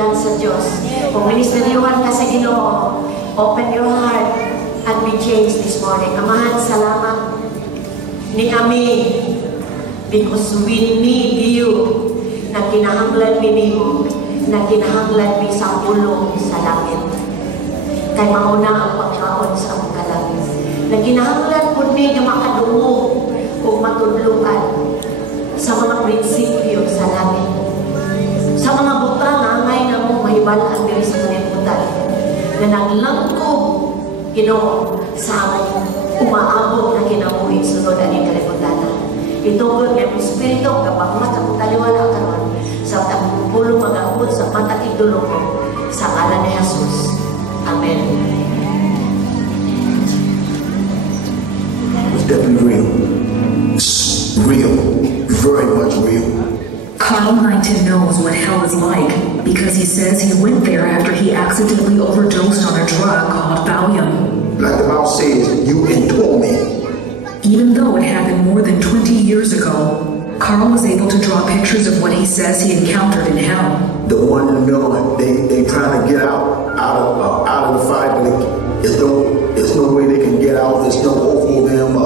kaibigan sa Diyos. Kung ministeryohan ka sa Ginoo, open your heart and be changed this morning. Amahan, salamat ni kami because we need you na kinahanglan minimo, na kinahanglan mi sa pulong sa langit. Kay mauna ang pagkaon sa among kalangit. Na kinahanglan po mi nga makadungo o matudluan sa mga prinsipyo sa langit. Sa mga butang angay na mong mahibalaan diri sa kalibutan na naglangkob Ginoo sa among umaabot na kinabuhi sunod aning kalibutan. Itugod nga ang Espiritu kapag matang taliwala karon sa pulong mag-aabot sa matatig dulong sa ngalan ni Jesus. Amen. It's definitely real. It's real. Very much real. Carl Huntington knows what hell is like because he says he went there after he accidentally overdosed on a drug called Valium. Like the Bible says, you in torment. Even though it happened more than 20 years ago, Carl was able to draw pictures of what he says he encountered in hell. The one in the middle, they trying to get out of the fight, but there's no way they can get out. There's no hope for them.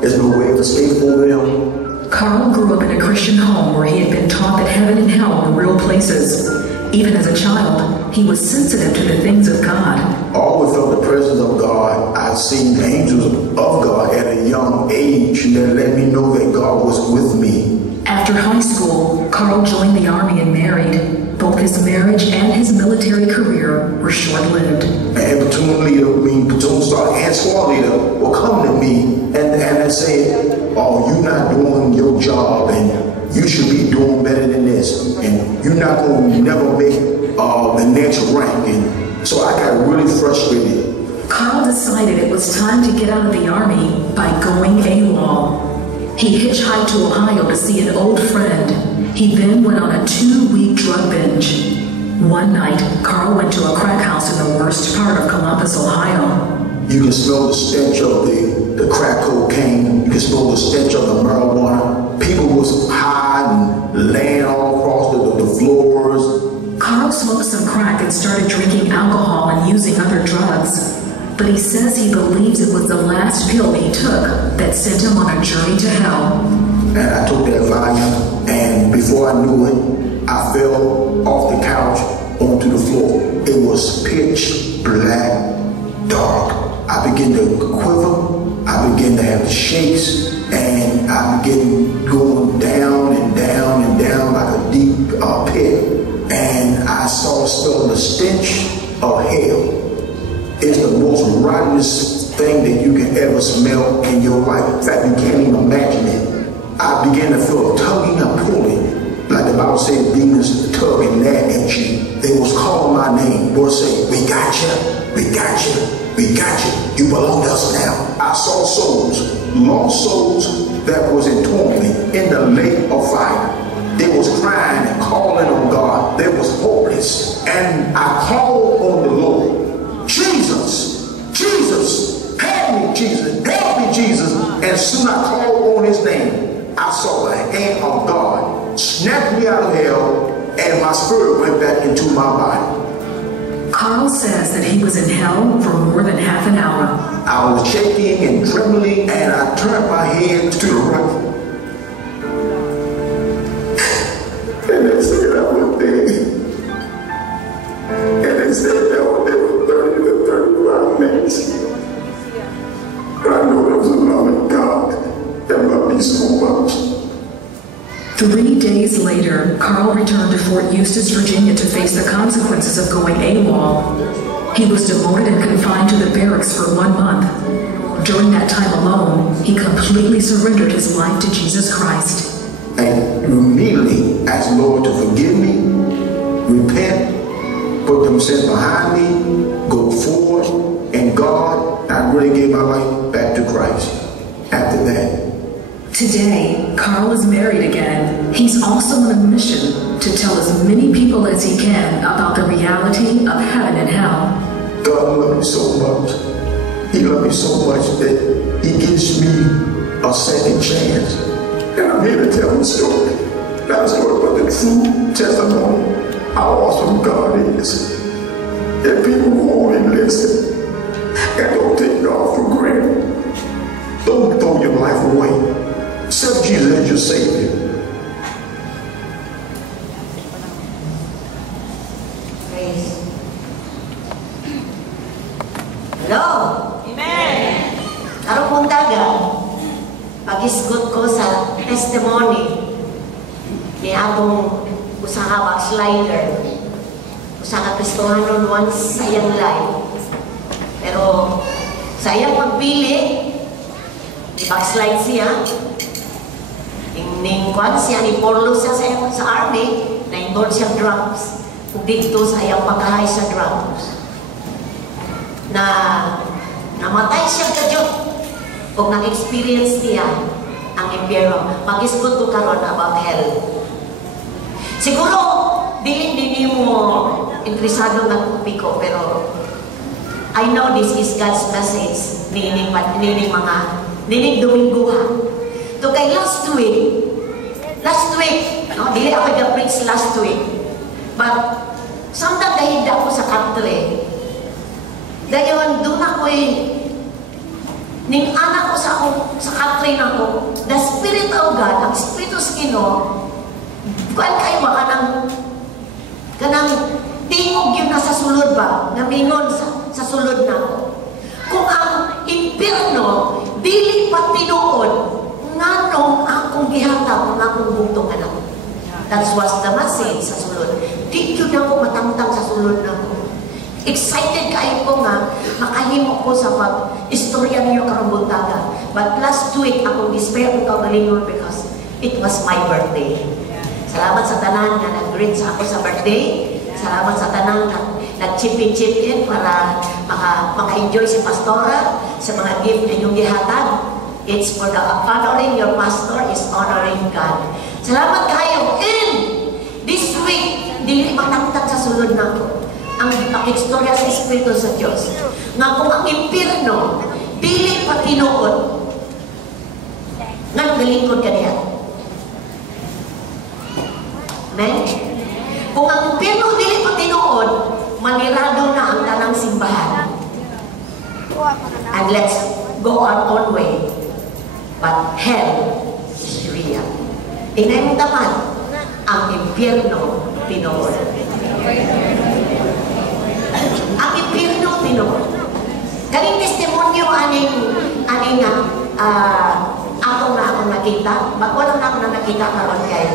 There's no way of escape for them. Carl grew up in a Christian home where he had been taught that heaven and hell were real places. Even as a child, he was sensitive to the things of God. I always felt the presence of God. I've seen angels of God at a young age that let me know that God was with me. After high school, Carl joined the army and married. Both his marriage and his military career were short-lived. And platoon sergeant and squad leader will come to me and they say, "Oh, you're not doing your job, and you should be doing better than this, and you're not going to never make the next rank." And so I got really frustrated. Carl decided it was time to get out of the army by going AWOL. He hitchhiked to Ohio to see an old friend. He then went on a 2-week drug binge. One night, Carl went to a crack house in the worst part of Columbus, Ohio. You can smell the stench of the crack cocaine. You can smell the stench of the marijuana. People was high and laying all across the floors. Carl smoked some crack and started drinking alcohol and using other drugs. But he says he believes it was the last pill he took that sent him on a journey to hell. And I took that Valium, and before I knew it, I fell off the couch onto the floor. It was pitch black, dark. I began to quiver. I began to have the shakes, and I began going down and down and down like a deep pit. And I started smelling the stench of hell. It's the most rottenest thing that you can ever smell in your life. In fact, you can't even imagine it. I began to feel a tugging and pulling, like the Bible said, demons tugging that at you. They was calling my name. Lord say, "We got you, we got you, we got you. You belong to us now." I saw souls, lost souls that was in torment in the lake of fire. They was crying and calling on God. They was hopeless. And I called on the Lord. Jesus, Jesus, help me, Jesus, help me, Jesus. And soon I called on his name. I saw the hand of God snap me out of hell, and my spirit went back into my body. Carl says that he was in hell for more than half an hour. I was shaking and trembling, and I turned my head to the right. And they said I was dead. And they said that was there for 30 to 35 minutes. But I know there was a loving God that loved me so much. 3 days later, Carl returned to Fort Eustis, Virginia to face the consequences of going AWOL. He was demoted and confined to the barracks for 1 month. During that time alone, he completely surrendered his life to Jesus Christ. And immediately asked the Lord to forgive me, repent, put them sins behind me, go forward, and God, I really gave my life back to Christ after that. Today, Carl is married again. He's also on a mission to tell as many people as he can about the reality of heaven and hell. God loved me so much. He loved me so much that he gives me a second chance. And I'm here to tell the story. Not a story, but the true testimony. How awesome God is. And people who only listen and don't take God for granted. Don't throw your life away. Accept Jesus as your Savior. Praise. Hello? Amen! Karong mong daga, pag-isgot ko sa testimony ni atong usa ka backslider, usa ka Kristohanon once sa iyang life. Pero sa iyang pagpili, backslide siya, ning-kwan siya, ni-porlo siya sa army, na-indulge siya drugs, kung dito sa iyang pagkahay sa drugs. Na namatay siya kadyot kung nag-experience niya ang impyerno. Mag-isgot ko karon about hell. Siguro, hindi mo interesado nga topiko, pero I know this is God's message nining Dominguha. To kay last week, no, dili ako ga-preach last week, but samtang gahinda ko sa country, dayon doon ako'y ning anak ko sa country na ko, the Spirit of God, ang Espiritu sa Ginoo, kuan kayo ba kanang tingog yun na sa sulod ba, namingon sa sulod na ko. Kung ang impyerno dili pa tinuod, nganong akong gihatag ng akong bugtong anak. That was the message sa sulod. Di yun ako matangtang sa sulod na ko. Excited kayo ko nga, makahimo ko sa pag-istorya niyo karambuntaga. But last week, akong despair ko kaugalingon because it was my birthday. Salamat sa tanan na nag-greet sa ako sa birthday. Salamat sa tanan na nag-chip-in para maka-enjoy si Pastora sa mga gift na inyong gihatag. It's for the honoring your pastor is honoring God. Salamat kayo. And this week, dili matangtag sa sulod na ko ang pakistorya sa Espiritu sa Diyos. Nga kung ang impyerno, dili pa tinuod, nga galingkod ka niya. Amen? Kung ang impyerno dili pa tinuod, manirado na ang tanang simbahan. And let's go our own way. But hell is real. Tingnan mo naman, ang impyerno tinuod. Ang impyerno tinuod. Kaning testimonyo aning akong nakita, wala na akong nakita karon kay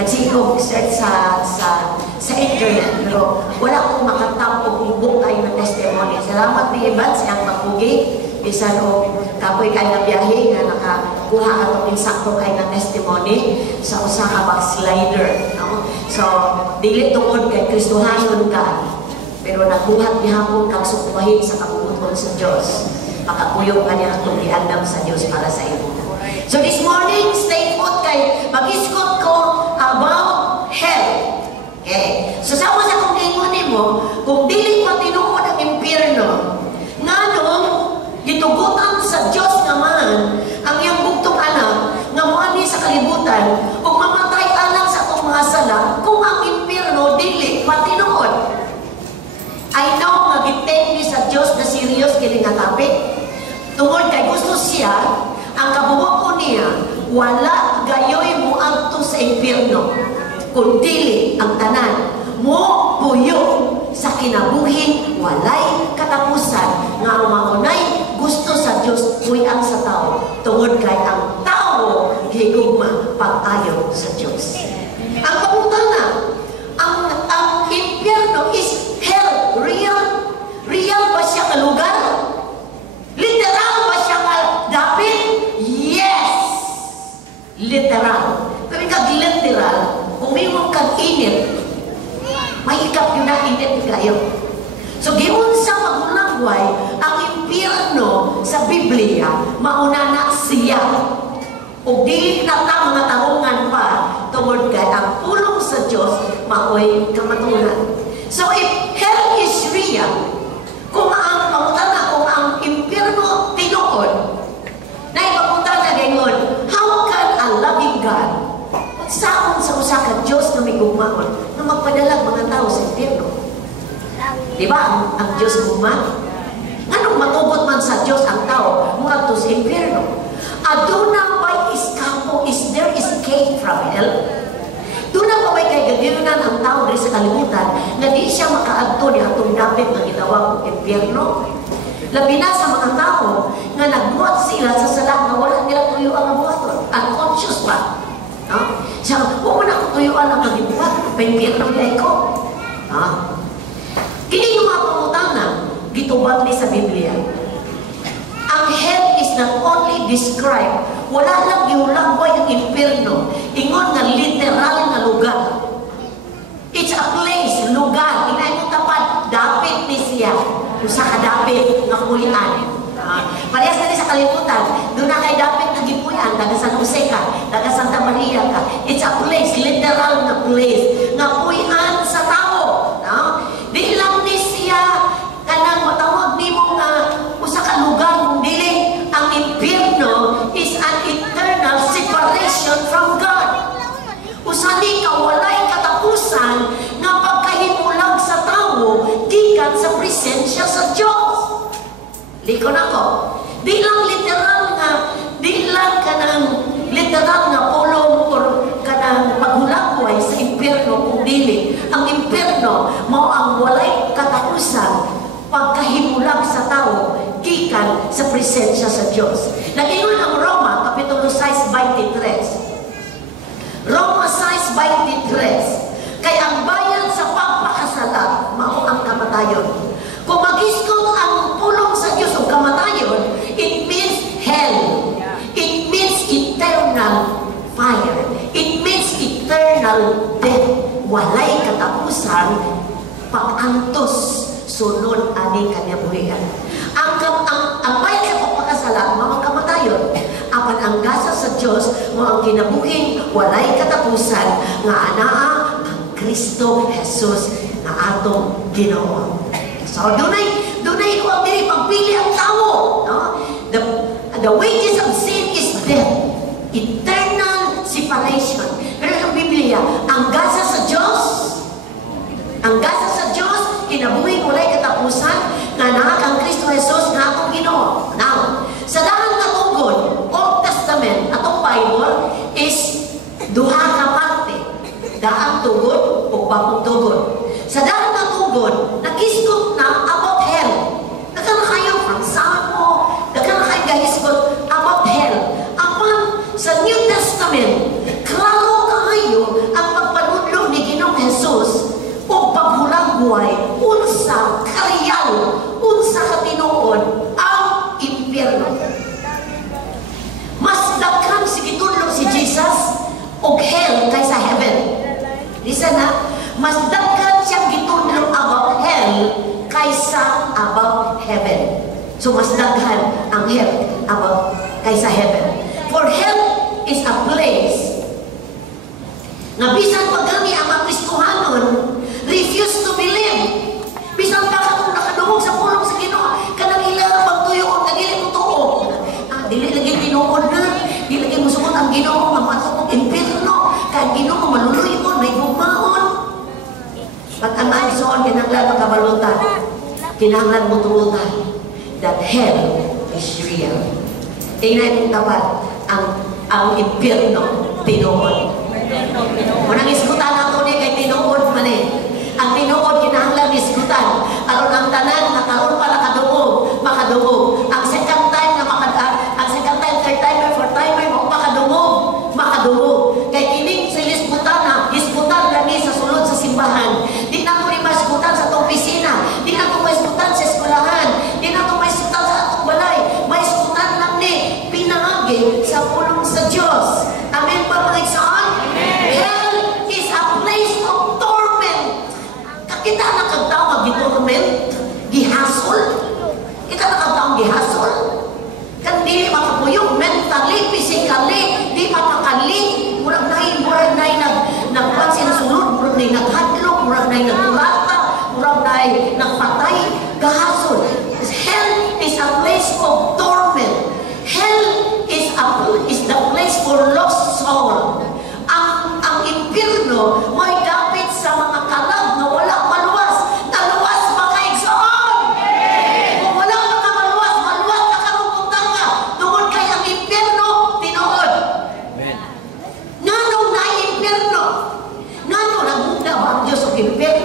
nagsikog search sa internet, pero wala akong makatap o bukay na testimony. Salamat ni Iban siyang mapugi, bisan o kapoy kay na biyahe nga nakakuha atong insakto kay na testimony sa usa ka backslider, no? So dili tungod kay Kristohanon ka, pero nabuhat niya akong kagsukumahin sa kabubuton sa Diyos. Makakuyog ka niya itong iandam sa Diyos para sa iyo. So this morning, stay put kay mag-iskot ko about hell. Okay? So sa kung ingunin mo, kung dili pa tinuod ang impyerno, nga nung gitugutan sa Diyos naman ang iyang bugtong anak, nga muani sa kalibutan, kung mamatay anak sa itong mga sala, kung ang impyerno dili pa tinuod. I know nga giteng ni sa Diyos na serious kini nga topic. Tungod kay gusto siya, ang kabubuo ko niya, wala gayoy mo adto sa impyerno, kundi ang tanan mo puyo sa kinabuhi, walay katapusan, nga umangunay gusto sa Diyos ang sa tao, tungod kay ang tao higugma pag-ayo sa Diyos. Ang pangutana, ang impyerno is hell. Real ba siya ka lugar? Literal ba siya ka dapit? Yes! Literal. Pero kag-literal, kung may mong kag-init, mahikap yun na init kayo. So, giun sa magulangway, ang impyerno sa Biblia, mauna na siya. O dili na ta mga tarungan pa, tungod kay ang pulong sa Diyos, maoy kamatunan. So, if hell is real, kung ang pangutana, kung ang impyerno tinuod, na ipangutana gayon, how can a loving God, saan sa usa ka Diyos na may gugmaon, na magpadalag mga tao sa impyerno? Di ba? Ang Diyos human. Anong matugot man sa Diyos ang tao? Mga to sa impyerno. Aduna by iskapo, is there escape from hell? Doon na pa may kaigagirunan ang tao rin sa kalimutan na di siya makaadto ni atong dapit na gitawag ng impyerno. Labi na sa mga tao nga nagbuhat sila sa sala na wala nila tuyuan ang buhaton. Unconscious pa. No? Siya, huwag mo na kung tuyuan ang magibuhat. Pa-impyerno nila ko. Kini yung mga pangutanan, gitubag ni sa Biblia. Ang hell is not only described, wala lang giulangway ang impyerno, ingon nga literal na lugar. It's a place, lugar, inay mo tapad, dapit ni siya. Usa ka dapit nga puyan. Parehas na sa kalimutan, doon na kay dapit na gipuyan, taga San Jose ka, taga Santa Maria ka. It's a place, literal na place, nga puyan sa tao. No? Di lang ni siya kanang matawag ni mo nga usa ka lugar mong dili. Ang impyerno is an eternal separation from God. Usani ka walay katapusan nga pagkahimulag sa tao gikan sa presensya sa Dios. Liko na ko. Di lang kanang literal nga pulong or kanang paghulagway sa impyerno kung dili. Ang impyerno mao ang walay katapusan pagkahimulag sa tao gikan sa presensya sa Dios. Nagingon ang Roma kapitulo 6:23. Roma 6:23. Kay ang bayan sa pagpakasala mao ang kamatayon. Kung magisgot ang pulong sa Dios o kamatayon, it means hell. It means eternal fire. It means eternal death. Walay katapusan pag-antos sunod ani kanabuhian. Ang bayan sa pagpakasala mao ang kamatayon. Apan ang gasa sa Dios mao ang kinabuhing walay katapusan nga anaa ang Kristo Jesus nga atong Ginoo. So, dunay ko ang diri pagpili ang tao. No? The wages of sin is death. Eternal separation. Pero ang Biblia, ang gasa sa Diyos, kinabuhi walay katapusan, nga naak ang Kristo Jesus nga atong Ginoo. Now, sa dahang katugod, Old Testament, atong Bible, is duha ka parte. Daang tugod o bagong tugod. Sa dahang katugod, nakisgot na about hell. Nagkana kayo from Salmo, nagkana kayo gahisgot about hell. Apan sa New Testament, klaro kayo ang pagpanudlo ni Ginoong Jesus o paghulagway, unsa kariyal, unsa katinuod ang impyerno. Mas daghan si gitudlo si Jesus og hell kaysa heaven. Listen na, mas daghan siyang gitudlo about hell kaysa about heaven. So mas daghan ang hell about kaysa heaven. For hell is a place na bisan pagani ang mga Kristohanon refuse to believe. Bisan pa katong nakadungog sa pulong sa Ginoo, kanang ilang pagtuyoon nga dili mo tuo. Dili lagi tinuod na, dili lagi musuot ang Ginoo nga matukog impierno, kay Ginoo maluluyon, may gugmaon. Pag ang aison kinahanglan makabalutan, kinahanglan mo tulutan that hell is real. Tingnan mong tapat ang impierno tinuod. Munang isgutan ako ni kay tinuod man eh. Ang tinuod kinahanglan isgutan. Aron ang tanan nakaroon pa makadungog. Ang second time, third time, fourth time mo makadungog. Kay kining sa isgutan lagi sa sulod sa simbahan. Di na ko rin masgutan sa itong pisina. Di na ko masgutan sa eskwelahan. Di na ko masgutan sa atong balay. Masgutan lang ni pinangagi sa pulong sa Diyos. Amen pa mga igsoon? Hell is a place of torment. Kita nakagtawag gitorment, gihasol. Kita nakagtawag gihasol. Kan di makapuyog mentally, physically, di mapakali. Murag na nagpan sinasunod, murag na naghadlok, murag na nagturata, murag na nagpatay, gahasol. Hell is a place of torment. Hell is the place for lost soul. Ang impierno may dapit sa mga kalag na wala maluwas. Naluwas ba kay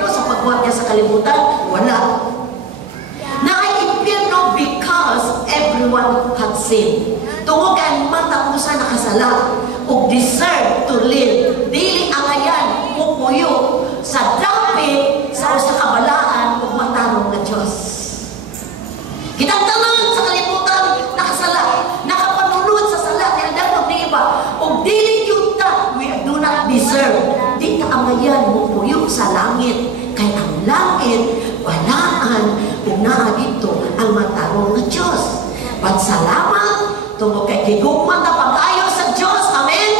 impyerno sa pagbuhat niya sa kalibutan? Wala. Impyerno because everyone had sinned. Tungod kay matapusan nakasala ug deserve to live. Dili ang ayan mupuyo sa dapit sa usa ka balaan ug matarong nga Dios. Kitang tanan sa kalibutan nakasala, nakapanunod sa sala ni Adamo ni Eva ug dili gyud ta we do not deserve. Di ta ang ayan mupuyo sa langit kay ang langit balaan ug naa dito ang matarong nga Dios. But salamat tungod kay gigugma ta pag-ayo sa Dios. Amen.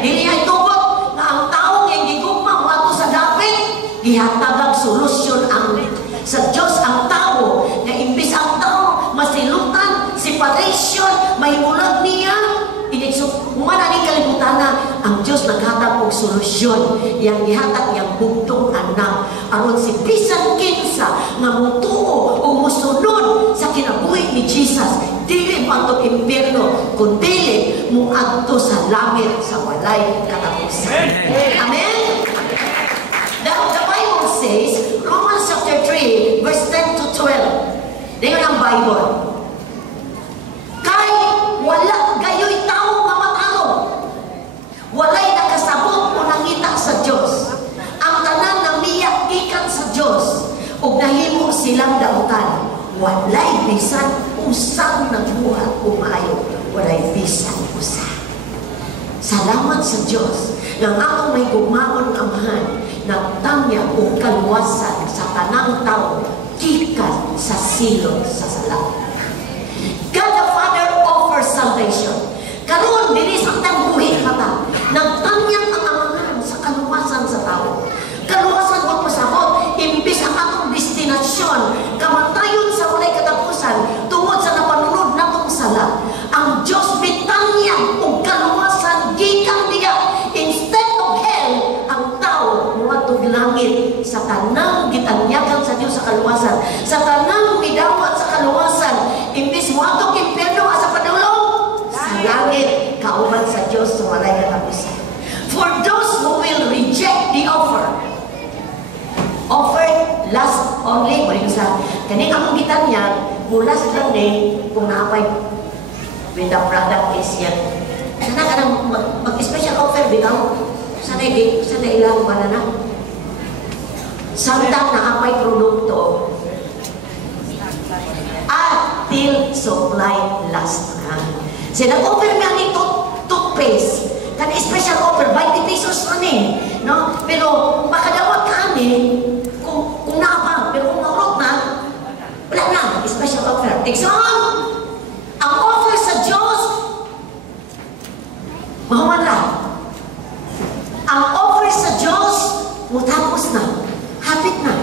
Dili ay tungod nga ang tawo nga gigugma moadto sa dapit gihatag solusyon ang sa Dios ang tawo nga imbis ang tawo masilutan separation mahimulag niya humana ni kalibutan na ang Diyos naghatag og solusyon yang gihatag yang bugtong anak aron si bisan kinsa nga mutuo o musunod sa kinabuhi ni Jesus dili patog impyerno kundi muadto sa langit sa walay katapusan. Amen. The Bible says Romans chapter 3 verse 10 to 12. Dingon ang Bible. Kay wala gayoy tao nga matarong. Walay nakasabot o nangita sa Dios. Ang tanan ng niya ikan sa Dios ug nahimo silang dautan. Walay bisan usang nagbuhat o maayo. Walay bisan usa. Salamat sa Dios nga atong may gugmaon amahan nagtangya o kaluwasan sa tanang tao gikan sa silot sa sala. God the Father offers salvation. Karon dili sa tangbuhi kata nagtanyag ang amahan sa kaluwasan sa tao. Kaluwasan mo pasabot imbis ang atong destinasyon kamatayon sa walay katapusan tungod sa napanunod natong sala. Ang Dios bitanyag og kaluwasan gikan diha instead of hell ang tao muadtog langit sa tanang gitanyagan sa Dios sa kaluwasan sa tanang midawat sa kaluwasan imbis muadtog impyerno asa padulong sa langit kauban sa Dios sa walay katapusan. For those who will reject the offer last only mo rin sa kaning akong gitanyag mula sa lang kung naapay when the product is yan sana ka nang mag-special offer bitaw sana ilang banana samtang naapay produkto till supply last na. So nag-offer nga ni toothpaste kan special offer 20 pesos na ni no pero makadawat ka ni kung naapa pero kung maurot na wala na special offer. Exam ang offer sa Diyos mahuman lang ang offer sa Diyos mutapos na hapit na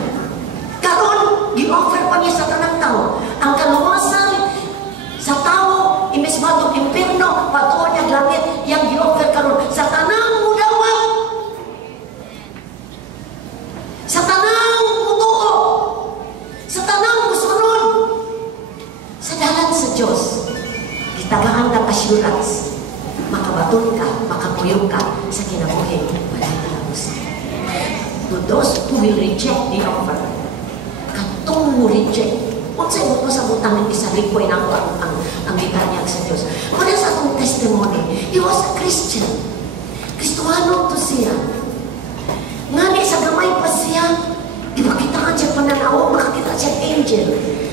karon gi-offer pa niya sa tanang tao ang kaluwasan sa tao imbes matong impyerno patuon niya langit yang gi-offer karon sa tanang mudawat sa tanang mutuo sa tanang musunod sa dalan sa Diyos gitagaan ng assurance makabaton ka makapuyog ka sa kinabuhi wala na to those who will reject the offer katong mo reject unsay mo sa butang isa likoy na ang gitanyag sa Dios wala sa atong testimony he was a Christian Kristohano to siya ngani sa gamay pa siya di ba kita ka siya pananaw makakita siya angel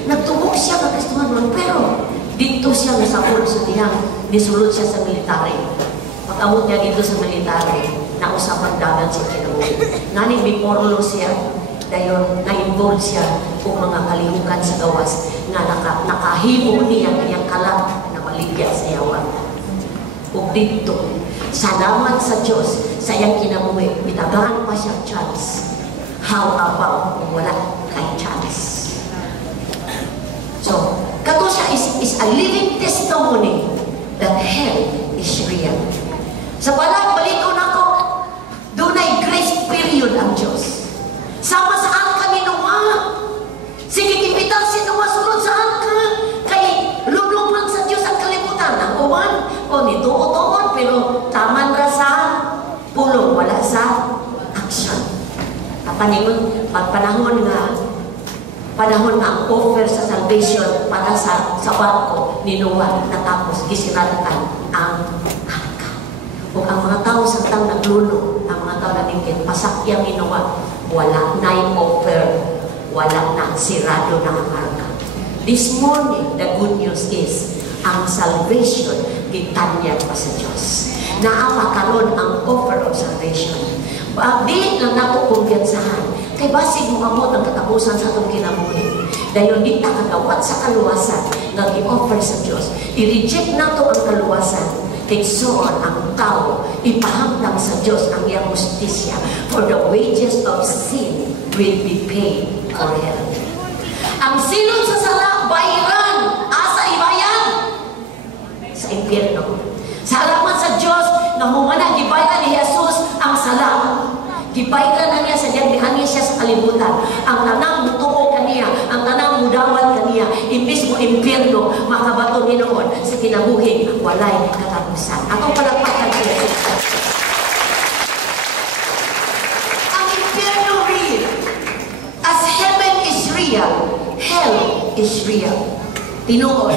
nagtubok siya ka Kristohano pero dito siya nasapol sa tihang nisulod siya sa military pag-amot niya dito sa military nausapan dagan siya kinabuhi ngani biporlo siya dayon na-involve siya kung mga kalihukan sa gawas nga nakahimo niya kanyang kalat na maligya sa yawan ug dito salamat sa Diyos sa iyang kinabuhi bitagaan pa siya chance how about kung wala kay chance so kato siya is a living testimony that hell is real sa balik-balikon ako dunay grace period ang Diyos sama saan ka ni Noah sige imbitan si Noah sunod saan ka kay luluman sa Diyos ang kalibutan ang uwan o nituot-tuot pero taman ra sa pulong wala sa action kapaningon panahon nga ang offer sa salvation para sa barko ni Noah natapos gisiratan ang arka. Ug ang mga tao sa tang nagluno, ang mga tao nagingkit pasakyang ni Noah, wala na offer, wala na, sirado na ang arka. This morning, the good news is ang salvation gitanyag pa sa Diyos. Naapakaroon ang offer of salvation. Dili lang nato kumpiyansahan. Kay basig mo amot ang katapusan sa atong kinabuhi. Dayon di ta kagawat sa kaluwasan nga gi-offer sa Dios. I-reject nato ang kaluwasan. Igsoon ang tao, ipahamdang sa Dios ang iyang justisya. For the wages of sin will be paid for hell. Ang sinod sa sala, bayaran. Asa ibayan? Sa impyerno. Salamat sa Dios na humana gibayaran ni Jesus ang sala. Gibayaran na niya sa diyan siya sa kalibutan. Ang tanang mutuo kaniya, ang tanang mudawat kaniya, imbis mo impyerno, makabato ni noon sa kinabuhi, walay katapusan. Atong palakpakan si Jesus. Ang impyerno real. As heaven is real, hell is real. Tinuod.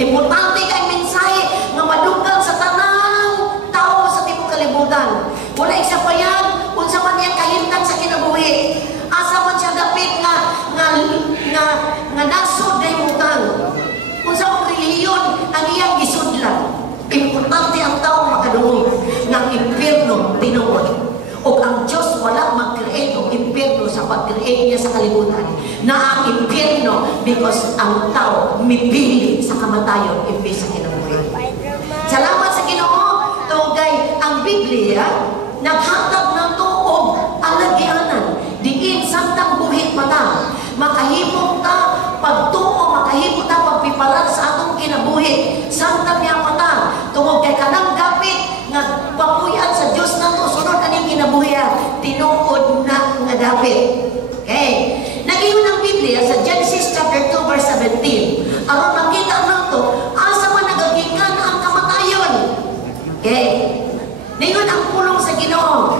Importante kay mensahe nga madugang sa tanang tao sa tibok kalibutan. Wala isa pa yan, unsa man yan kahimtang sa kinabuhi. Asa man siya dapit nga nasod day mutang. Unsa man relihiyon ang iyang gisudlan. Importante ang tao makadungog ng impyerno tinuod. O ang Diyos wala mag-create o impyerno sa pag-create niya sa kalibutan na ang impyerno because ang tao mipili sa kamatayon imbis sa kinabuhi. Salamat sa Ginoo. Tugay ang Biblia naghatag ng tuog alagyanan diin samtang buhit pa ta makahimo ta pagtuo, makahimo ta pagpiparan sa atong kinabuhi samtang niya pa ta tungod kay kanang dapit nga papuyan sa Dios nato sunod aning kinabuhi tinuod na nga dapit. Okay, nagingon ang Biblia sa Genesis chapter 2 verse 17 aron makita nato asa man nagagikan ang kamatayon. Okay, ningon ang pulong sa Ginoo.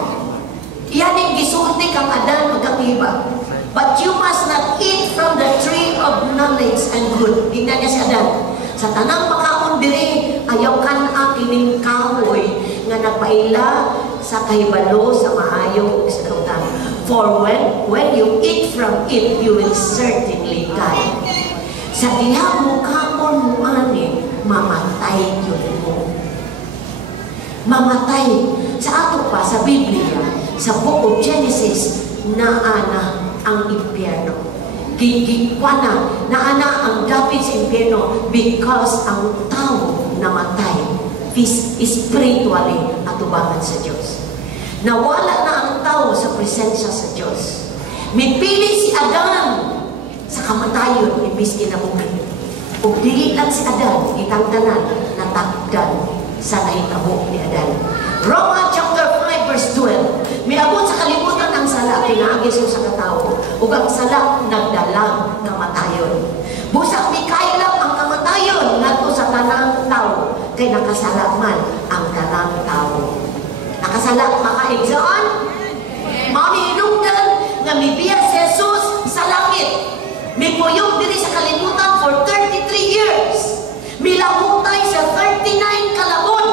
Iyaning gisulti kang Adan ug kang Eva. But you must not eat from the tree of knowledge and good. Tingnan niya si Adan. Sa tanang makaon diri, ayaw kan kining kahoy nga nagpaila sa kahibalo sa maayo ug sa kautan. For when you eat from it, you will certainly die. Sa diha mo kaon mo ani, mamatay yun mo. Mamatay. Sa ato pa sa Biblia, sa book of Genesis, naana ang impyerno. Gigikwana, naana ang dapit sa impyerno because ang tao namatay spiritually at ubangan sa Diyos. Nawala na ang tao sa presensya sa Diyos. Mipili si Adan sa kamatayon, ibis kinabuhi. Ug dili lang si Adan, itang tanan, natakdan sa nahitabo ni Adan. Romans chapter 5 verse 12. Miabot sa kalibutan ang sala, pinaagis sa katao. Ug ang sala nagdalang kamatayon. Busak mikailap ang kamatayon ngadto sa tanang tao kay nakasala man ang tanang tao. Nakasala makaigsoon? Mao ni hinungdan nga mibiya si Jesus sa langit. Mipuyog diri sa kalibutan for 33 years. Milahutay sa 39 kalabon.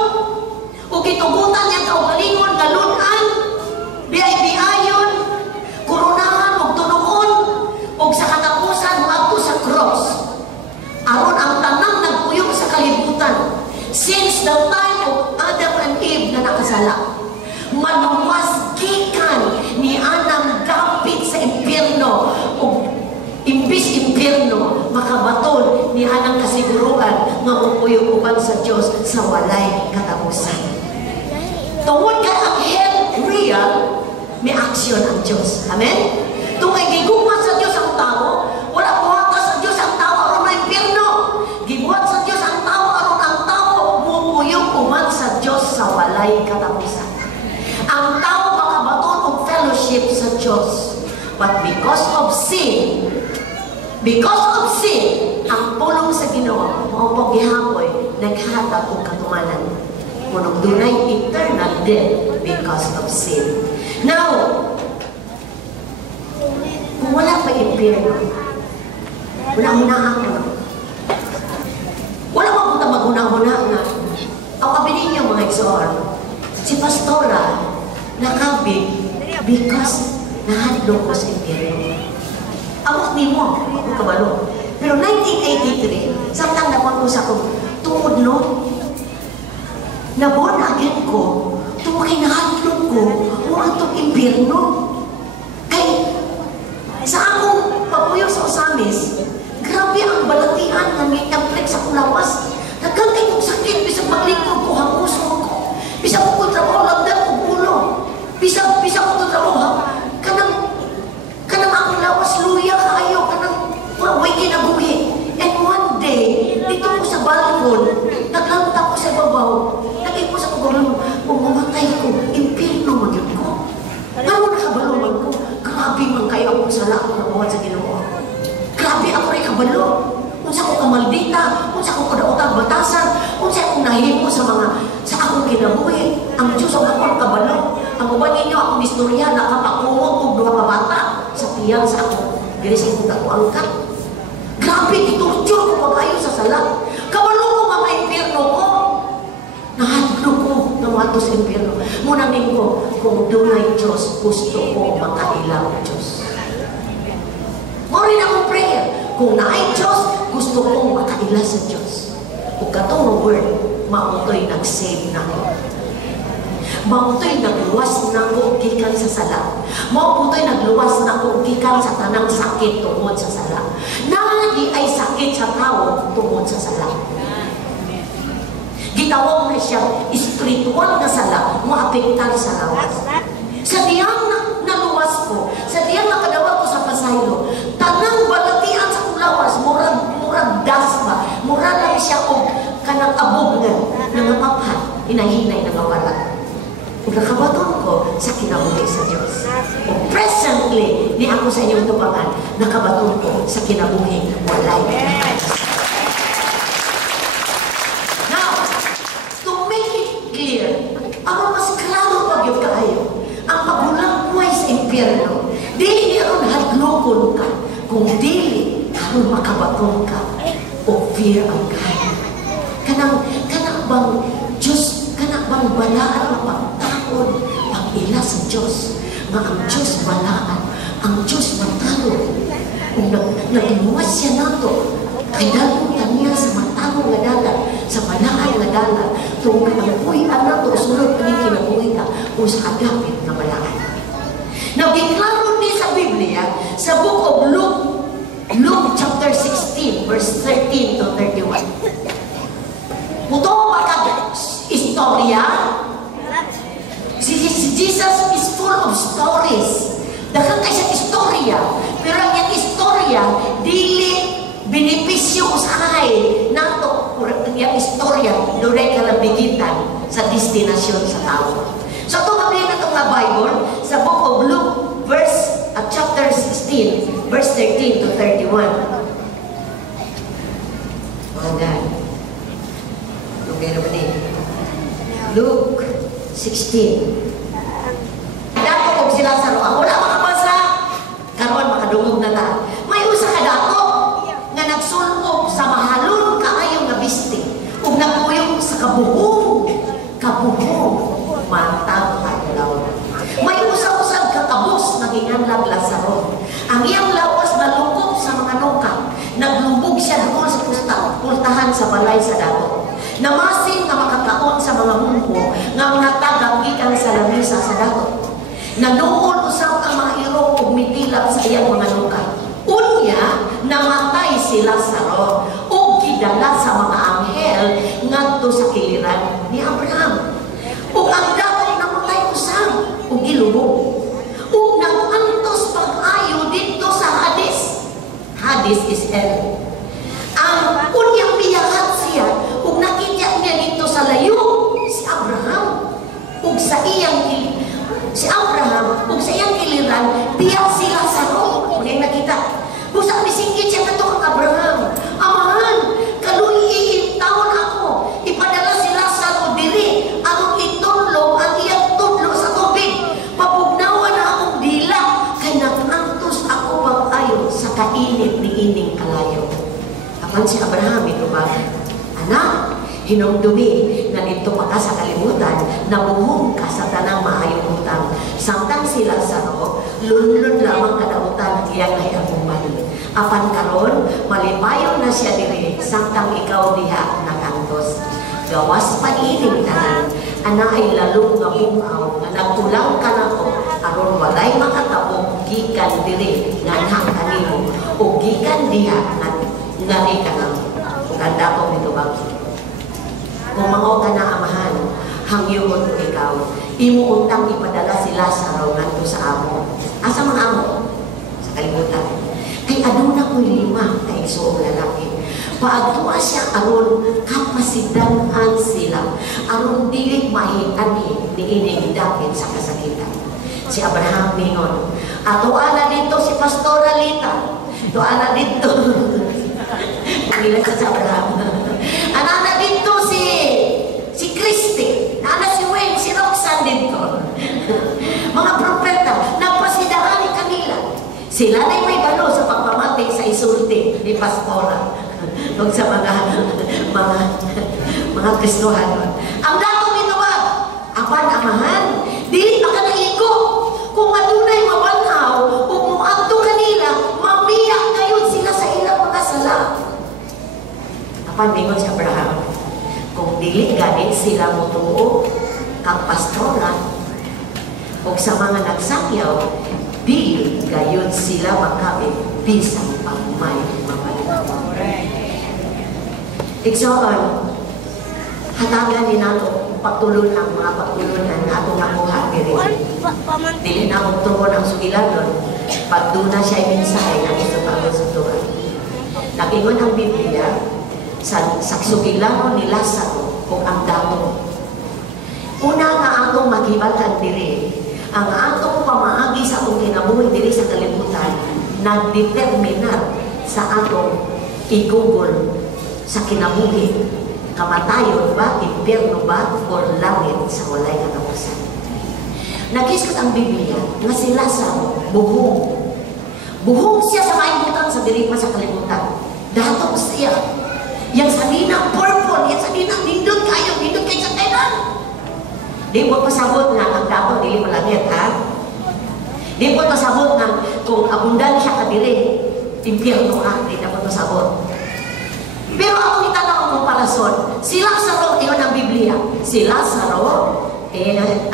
Ug gitugutan niya kaugalingon nga lun-an, biay-biayon, koronahan ug tunuon, ug sa katapusan moadto sa cross. Aron ang tanang nagpuyog sa kalibutan since the time of Adam and Eve na nakasala. Manumasgikan ni anang gapit sa impyerno ug imbis impyerno makabaton ni anang kasiguruan nga upuyog-uban sa Dios sa walay katapusan. Tungod ka ang hell real, may aksyon ang Diyos. Amen? Tungay gigumat sa Diyos ang tao, wala buhata sa Diyos ang tao aron na impyerno. Gibuhat sa Diyos ang tao aron ang tao mupuyog-uban sa Diyos sa walay katapusan. Ang tao makabaton og fellowship sa Diyos. But because of sin, ang pulong sa Ginoo, mao gihapoy naghatag og katumanan. Munong dunay eternal death because of sin. Now, impyerno. Una-una ako. Wala pa punta maguna-una nga. Ang kabinin niyo mga igsoon, si Pastora nakabig because nahadlok ko sa impyerno. Amok ni mo, ako kabalo. Pero 1983, samtang nakuha ko sa akong tungod, no? Naborn again ko, tumakinahatlog ko, huwag itong impyerno. Kay, sa akong papuyo sa Osamis, grabe ang balatian ng ngitang sa akong lawas. Nagkantay kong sakit, bisang maglingkod ko, hanguson ko. Bisang ko trabaho, lagdan ko ulo. Bisang ko trabaho, kanang akong lawas, luya kayo, kanang way kinabuhi. And one day, dito ko sa balkon, naglanta ko sa babaw, naging ko sa kugulang, kung mamatay ko, impirno magyod ko. Pero nakabaluman ko, grabe man kayo akong sala ko nabuhat sa Ginoo. Grabe ako rin kabalo. Kung sa akong kamaldita, kung sa akong kadaotang batasan, kung sa akong nahimo sa akong kinabuhi, ang Diyos ang akong kabalo. Ang uban ninyo, akong istorya, nakapakumot kong duha ka bata sa tiyang sa akong girising kong ako angkat. Grabe, iturtyon ko pag-ayo sa sala. Kabalo ko mga impyerno ko. Nahadlo ko na mga sa impyerno. Munang ko, kung dunay Diyos, gusto ko makailaw Diyos. Mo rin akong prayer. Kung naay Diyos, gusto kong makaila sa Diyos. Kung katong word, mautoy nag-save na ko. Mautoy nagluwas na ko gikan sa sala. Mautoy nagluwas na ko gikan sa tanang sakit tungod sa sala. Nagi ay sakit sa tao tungod sa sala. Gitawag na siya espiritual na sala, maapektar sa lawas. Sa diyang naluwas ko, sa diyang nakadawag ko sa pasaylo, tanang balatian sa kong lawas, murag dasma, murag lang siya o kanang abog nga, nangapapat, inahinay na mawala. Kung nakabaton ko sa kinabuhi sa Diyos. O presently, ni ako sa inyong tubangan, nakabaton ko sa kinabuhi walay. Now, to make it clear, ang mas klaro pag yung kaayo, ang pagulangway sa impyerno, dili niyaron hadlokon ka, kung dili, karon makabaton ka, o fear of God. Kanang bang Diyos, kanang bang balaan ang pagtakon, pag-ila sa Diyos, nga ang Diyos balaan, ang Diyos matalo. Kung nag-imuwas siya nato, kay dalutan niya sa matalo nga dalat, sa balaan nga dalat, kung kinabuhian nato, sunod pa niya kinabuhi ka, o sa agapit na balaan. Nagiklaro ni sa Biblia, sa book of Luke chapter 16, verse 13 to 31. Muto ba ka istorya? Si Jesus is full of stories. Daghang kay sa istorya, pero ang yung istorya dili benepisyo usahay nato yung istorya dunay kalabigitan sa destinasyon sa tao. So ito kami na itong Bible sa book of Luke chapter 16 verse 13 to 31. Oh God. Luke 16. Dato kong sila sa roa. Wala makabasa. Karon makadungog na ta. May usa ka dato nga nagsulog sa mahalon kaayong nga bisti. Ug nagpuyong sa kabuhong. Matang adlaw. May usa-usag kakabos nga ginganlag Lazaro. Ang iyang lawas nalungkot sa mga nukang. Naglubog siya doon sa pultahan sa balay sa dato. Namasin nga makataon sa mga mungko nga mga tagag gikan sa lamisa sa dato. Nanuol usab ang mga iro ug mitilap sa iyang mga nukang. Unya namatay si Lazaro ug gidala sa mga anghel ngadto sa kiliran ni Abraham. Ug ang dato namatay usab ug gilubog. Ug nagantos pag-ayo dito sa Hades. Hades is hell. Ang unyang miyahat siya ug nakita niya dito sa layo si Abraham ug sa iyang kiliran diya si Lazaro. Kung nakita busa misingkit siya kato kang Abraham. Amahan, kaluy taon ako ipadala si Lazaro diri akong itunlog ang iyang tudlo sa tubig. Papugnawan na akong dila kay nagantos ako pag-ayo sa kainit ni ining kalayo. Apan si Abraham ito ba? Anak, hinumdumi na dito pa ka sa kalimutan, nabuhong ka sa tanang maayong utang. Samtang sila sa lunlun lamang kadautan ang iyang hayagong mali. Apan karon, malipayon na siya diri, samtang ikaw diha nakantos. Gawas pa ining tanan, ana ay lalong nga bungaw, nga nagkulang ka na ko, aron walay makatabo, gikan diri, nga anak kanimo, o gikan diha, nga ka lang. Ganda ko nito ba? Kung mga ka na amahan, hangyungon ko ikaw, imo untang ipadala si Lazaro nganto sa amo. Asa mga amo? Sa kalimutan. Kay aduna ko 5 ka igsoong lalaki. Paagtuwa siya aron kapasidanan sila, aron dili mahitani ni ining dapit sa kasakitan. Si Abraham ningon, ato ana dito si Pastora Lita. To ana dito. Pagila sa Abraham. Ana dito si Christy, ana si Wayne, si Roxanne dito. Mga propeta, nagpasidahan ni kanila. Sila na may balo sa pagpamati sa isulti ni Pastora. Huwag sa mga Kristohanon. Ang datong inuwag, apan amahan, dili pa ka naigo. Kung adunay mabanhaw, kung muadto kanila, mabiyak kayo sila sa ilang mga sala. Apan mingon si Abraham, kung dili gani sila mutuo kang pastora, o sa mga nagsakyaw, dili gayon sila makabit bisang pagmay mabalik. Igsoon, hatagan din nato pagtulon ang mga pagtulunan na atong nakuha diri. Dili na akong tuon ang sugilanon, pag doon na siya mensahe na gusto pagod sa tuwa. Nagingon ang Biblia sa sugilanon ni Lazaro o ang dato. Una nga atong maghibatan diri, ang atong pamaagi sa atong kinabuhi diri sa kalibutan, nagdeterminar sa atong igugol sa kinabuhi, kamatayon ba, impyerno ba, o langit sa walay katapusan. Nagisgot ang Biblia nga si Lazaro, buhong. Buhong siya sa kaibutan sa diri pa sa kalibutan. Datong siya. Yang sa dinang purple, yang sa dinang nindot kayo sa tenan. Di mo pasabot nga ang dato, dili malangit, ha? Di mo pasabot nga kung abundan siya ka diri, impyerno ka, di na mo pasabot. Pero ako itanong ang komparason. Si Lazaro, iyon ang Biblia. Si Lazaro,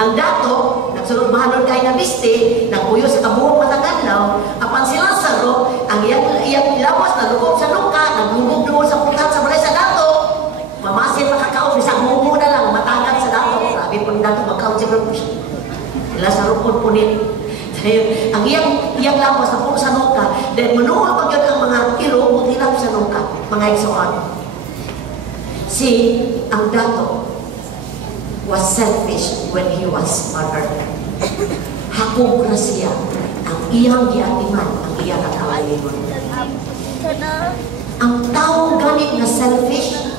ang dato, nagsulod mahalon kayo na biste, nagpuyo sa kabuhong mataganlaw, apan si Lazaro, ang iyang lawas na lugog sa luka, naglugog doon sa putan sa balay sa dato, mamasin makakaon, isang mumu na lang, matagad sa dato. Grabe pang dato, magkaon siya. Si Lazaro pun punit. Ang iyang lawas na puro sa luka, dahil manuhol pag yun ang mga ilo, buti lang sa luka, mga igsoon. Ang dato was selfish when he was murdered. Hakog na siya ang iyang giatiman, ang iyang kakawalingon. Ang tao ganit na selfish,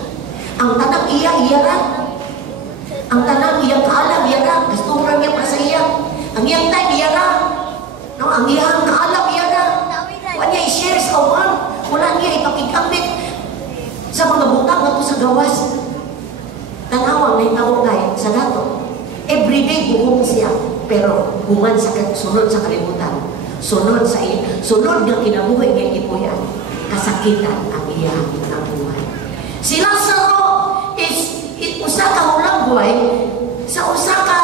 ang tanang iya-iyara, ang tanang iyang kaalam, iyara, gusturan niya pa sa iya, ang iyang time, iyara, no, ang iyang kaalam, iyara, wala niya i-share sa kawan, wala niya ipakikamit sa mga butang na sa gawas. Tanawang na itawagay sa dato. Everyday buhong siya, pero human sa sunod sa kalimutan. Sunod ng kinabuhi ng ipuyan. Kasakitan ang iyang nabuhay. Si Lazaro is usa ka hulang buhay sa usa ka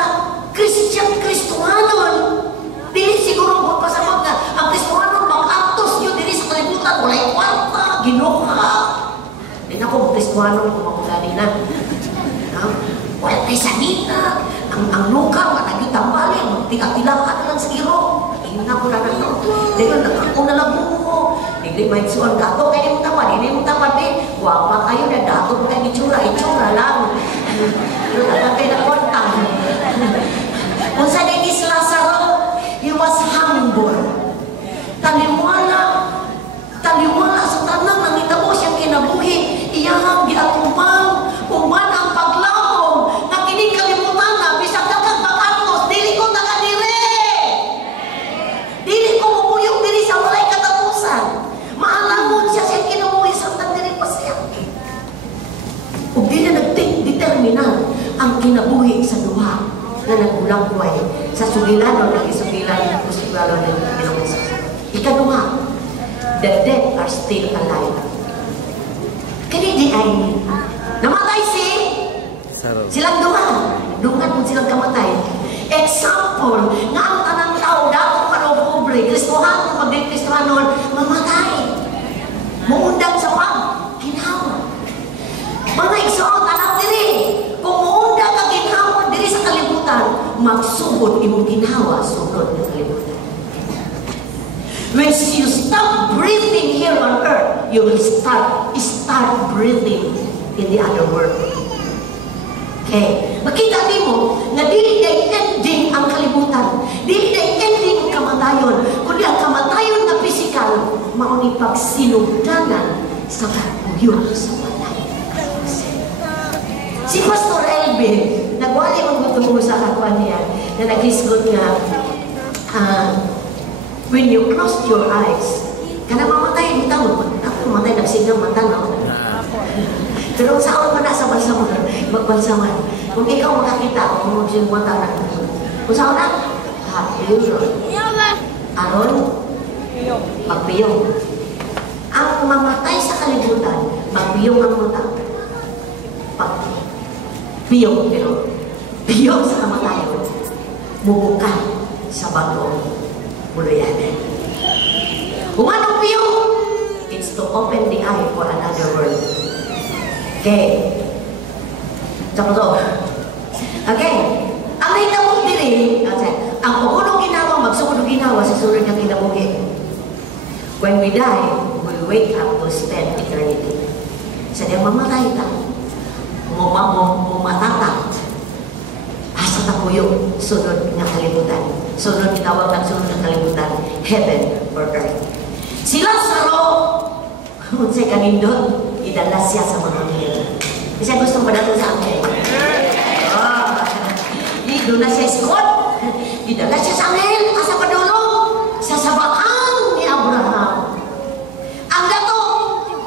Christian Kristohanon. Dili siguro kung pasabot na ang Kristohanon mag-actos yun dili sa kalibutan. Walay kwarta, ginuha. Di na ko Kristohanon kung makugani na. Wala tayo sanita. Ang luka, managyo tambali, magtiga-tilakan na lang sa iro. Ayun na ko na na. Dahil nakako na lang mo. Hindi may suwan dato, kaya yung tamad. Hindi mo tamad eh. Wapa kayo na dato mo kayo itsura lang. Pero tayo na kontang. Kung sa nagis Lazaro, he was humble. Taliwala sa tanang nangitabo siyang kinabuhi. Iyang giatumpang, uman ang paglawom, na kinikalimutan na, bisag dagang pag-atos, dili ko nakadiri. Dili ko mupuyong diri sa walay katapusan. na nagulangway sa sugilanon ng isugilan ng sugilanon ng Panginoong Jesus. Ikaduha, the dead are still alive. Kani di ay namatay silang duha. Dungan mo silang kamatay. Example, nga ang tanang tao, dato ka na pobre, Kristohanon, magdi-Kristohanon, mamatay. Muundang sa pag-ginawa. Mga igsoon, tanang diri, kung muundang ka ginawa diri sa kalibutan, magsugod imong ginawa, sunod ng kalibutan. When you stop breathing here on earth, you will start breathing in the other world. Okay. Makita mo na dili na ending ang kalibutan. Dili na ending ang kamatayon. Kundi ang kamatayon na pisikal, mauni pagsinugdanan sa pagbuyo sa walay. Si Pastor Elvin, nagwali magbutubo sa kakwan niya, na nag-isgot nga, when you close your eyes, kana mamatay, bitaw, mamatay, nagsigang mata, no? Pero saan pa na sa balsaman, magbalsaman. Kung ikaw makakita, kung magsimpunta na, kung saan na, aron, magpiyong. Ang mamatay sa kalibutan, magpiyong ang mata. Piyong, pero piyong sa kamatayon, mubuka sa bagong bulayanan. Kung anong piyong, it's to open the eye for another world. Okay. Tapos, okay. Ang nahitabog diri, ang pagunong ginawa, magsugod ginawa sa sunod ng kinabuhi. When we die, we wake up to spend eternity. Sa diyang mamatay ta, mumatata, asa tapuyo, sunod ng kalibutan. Sunod, itawag ng sunod ng kalibutan, heaven or earth. Si Lazaro, kung sa'y kanindot, idala siya sa mga anghel. Kasi gusto padato sa anghel. Doon na siya iskot. Idala siya sa anghel. Asa padulong? Sa sabaan ni Abraham. Ang dato,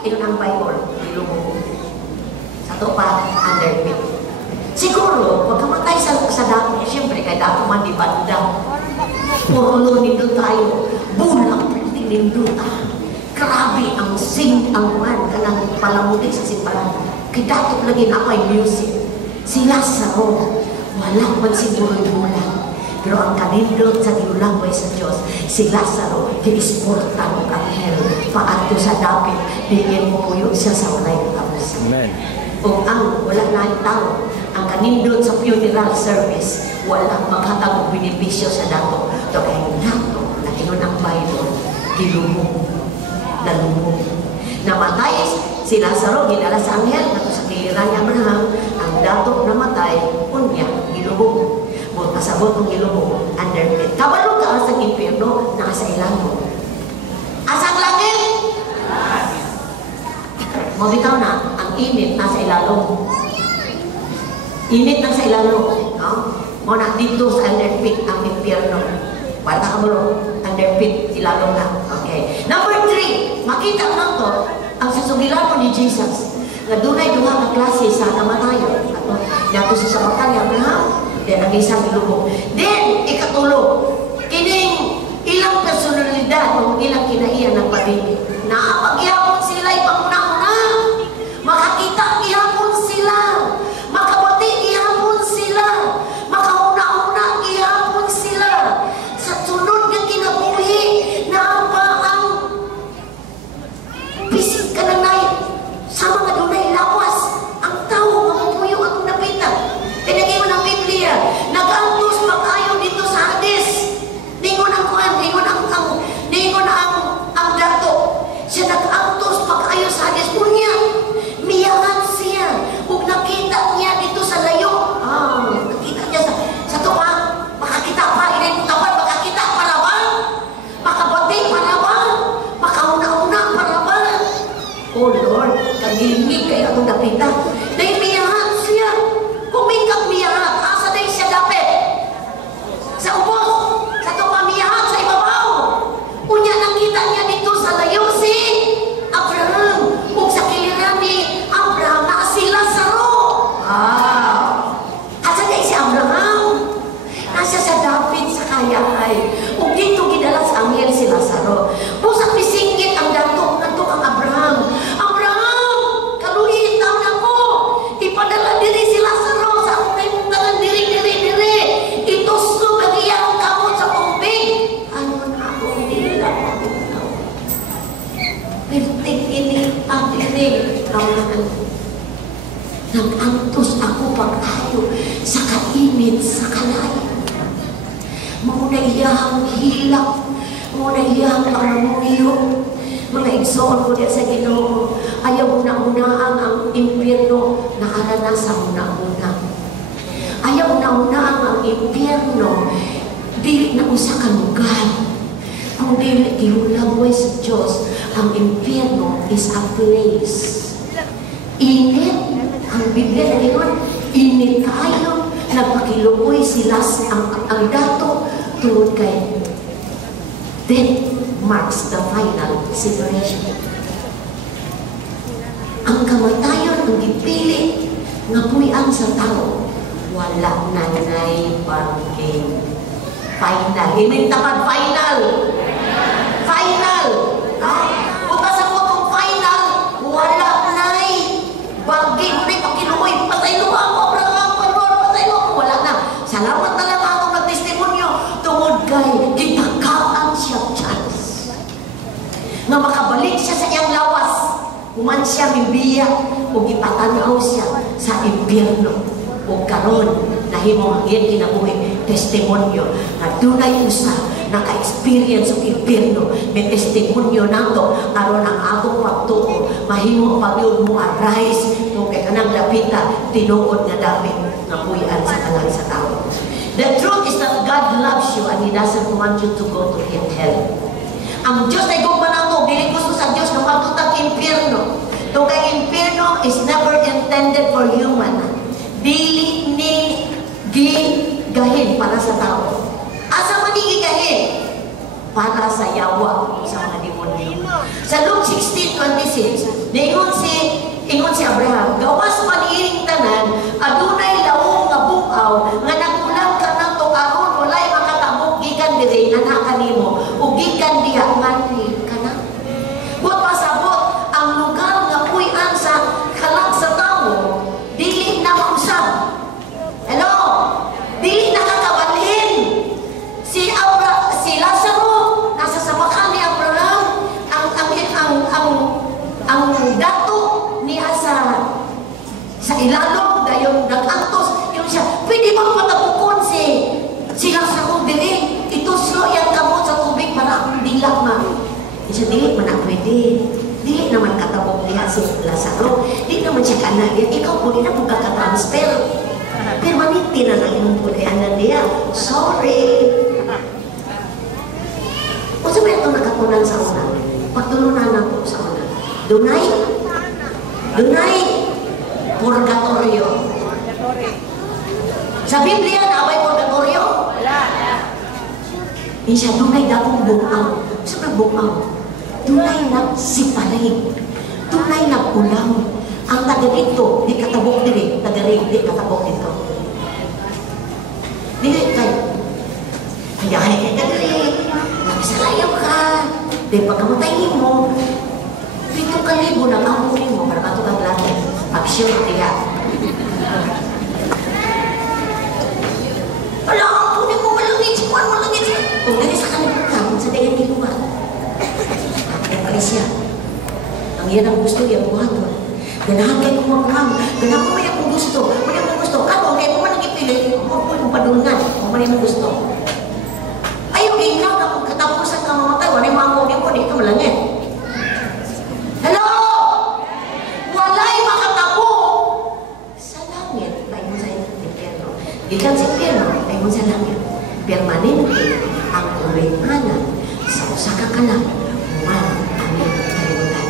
ito ang Bible. Ilumong. Sa to pa, underneath. Siguro, pagkamatay sa dato, siyempre, kay dato man di banda. Puro nito tayo. Bulang, pwede nito tayo. Grabe ang ang kanang palamuti sa simbahan. Kidatot lagi na may music. Si Lazaro, wala man siguro bulan. Pero ang kanindot sa giulangway sa Diyos, si Lazaro, kinisportan ng anghel, paadto sa dapit, bigyan mo puyo siya sa walay katapos. Amen. Kung ang wala na ang tao, ang kanindot sa funeral service, walang maghatag ng benepisyo sa dato. Ito kay dato, na inun ang Bible, gilumong. Nalumong. Namatay si Lazaro, ginala sa anghel, nato sa kiliran ni Abraham, ang dato namatay, unya, gilubog. Mula kasabot ng gilubog, underneath. Kabalo ka sa impyerno, nasa ilango. Asang langit? Mabitaw na, ang init nasa ilalong. Init nasa ilalong. No? Muna dito sa underneath ang impyerno. Wala ka mo, underneath, ilalong na. Okay. Number 3, makita mo to, ang sasugilan ni Jesus, na dunay duha nga klase sa kamatayon. Nato sa sabatan ni Abraham, then ang isang ilubog. Then, ikatulo, kining ilang personalidad o ilang kinaiyan ng pamilya. Naapagyapon sila, ipanguna-una. Makakita, ihapon sila. Makabati, ihapon sila. Makauna-una, ihapon sila. Sa sunod ng kinabuhi, naapa ang bisig kananay sa mga dunay lawas. Ang tao, mamupuyo at napitan. Tinagay mo ng Biblia, nag-antos pag-ayaw dito sa Hades. Ningon ang kuhan, ningon ang dato. Siya nag-antos pag-ayaw sa Hades. Unya, miyangan siya. Kung nakita niya dito sa layo, nakita niya sa tuwa, makakita pa, inay-utapan, makakita para ba? Makabati para ba? Makauna-una para ba? Oh Lord, kagilingig kayo itong nakita. Dahil miyangan siya. Kumingkap miyahat, asa din siya dapit. Sa ubos, sa itong miyahat sa ibabaw. Unya nakita niya dito sa layo si Abraham. Kung sa kiliran ni Abraham na si Lazaro. Asa din si Abraham. Perting ini pag-inig ang nag-antos ako pag-ayo sa kainit, sa kalay. Muna iyang hilak, muna iyang pangamuyo. Mga igsoon ko diya sa Ginoo, ayaw una-unaan ang impyerno na karanasan una-una. Ayaw una-unaan ang impyerno, dili na usa ka lugar. Kung dili gihulagway sa Diyos, ang impyerno is a place. Init, ang Biblia na yun, init kayo, nagpakiluoy sila ang dato tungod kay death marks the final separation. Ang kamatayon, ang gipili, nga puyan sa tao, wala nanay pag-game. Final. Himin tapad final. Final. Bukas ako kung final, wala nay pag-game. Na'y pakiluoy, patay mo ako, patay mo ako, wala na. Salamat na lang akong nagtestimonyo tungod kay gitakaan siya chance nga makabalik siya sa iyang lawas. Human siya mibiya o ipatanaw siya sa impyerno. O karon nahimo ang iyang kinabuhi testimonyo na dunay usa naka-experience ng impyerno. May testimonyo nato aron ang atong pagtuo mahimo pag-yun mo arise kung kay kanang lapita tinuod nga dapit nga puyan sa kalang sa tao. The truth is that God loves you and He doesn't want you to go to hell. Ang Diyos ay kung manatong, dili gusto sa Diyos na matutag impyerno. Itong kay impyerno is never intended for human. Dili ni gigahin para sa tao. Asa man gigahin? Para sa yawa sa mga demonyo. Sa Luke 16:26, ingon si Abraham, gawas paniiring tanan, adunay lawong nga bukaw, nga nagulang ka na to aron walay makatabok gikan diri anak kanimo ug gikan diha ngani kana. Wa pasabot ang lugar nga puy-an sa kalag sa tawo, dili na mausab. Hello? Dili na kakabalhin. Si Lazaro nasa sabakan ni Abraham, ang dato niya sa ilalong dayon nag-antos yun siya, pwede bang matabukon si Lazaro dili ituslo yang kamot sa tubig para akong dilak ma. Siya dili man pwede, dili naman katabok niya si Lazaro, dili naman siya kanagin, ikaw po din na pagkakatransfer permanente na lang yung pulianan niya. Sorry. O sa may ito nakatunan sa una, pagtulunan na po sa una, dunay purgatorio. Sa Biblia na abay purgatorio? Wala. Siya dunay dakong buang. Sa buang, dunay nagsipalig, dunay nagkulang. Ang taga dito, di katabok diri, taga rin, di katabok dito. Dili kayo. Hayahay kayo taga rin, nagsalayaw ka, di pagkamatay mo, 7,000 na kamunin mo para matutag lahat. Aksyon niya. Wala kang punin mo, malangit. Kung gani sa kalimutan, sa dayan ni Luman. Ang Parisya. Ang yan ang gusto, yung buhaton. Ganahan kayo kung magbuhang. Ganahan mo yan kung gusto. Kung yan kung gusto. Kato, kayo mo man nag-ipilit. Kung mo padulungan. Kung man yung gusto. Ayaw, ikaw na kung katapusan ka mamatay. Wala yung mga kunin mo, di ka malangit. Hello? Walay makatabo sa langit. Paingon sa impyerno. Gikan sa impyerno, paingon sa langit. Permanente ang kuwinganan sa usa ka kalang man amin kalimutan.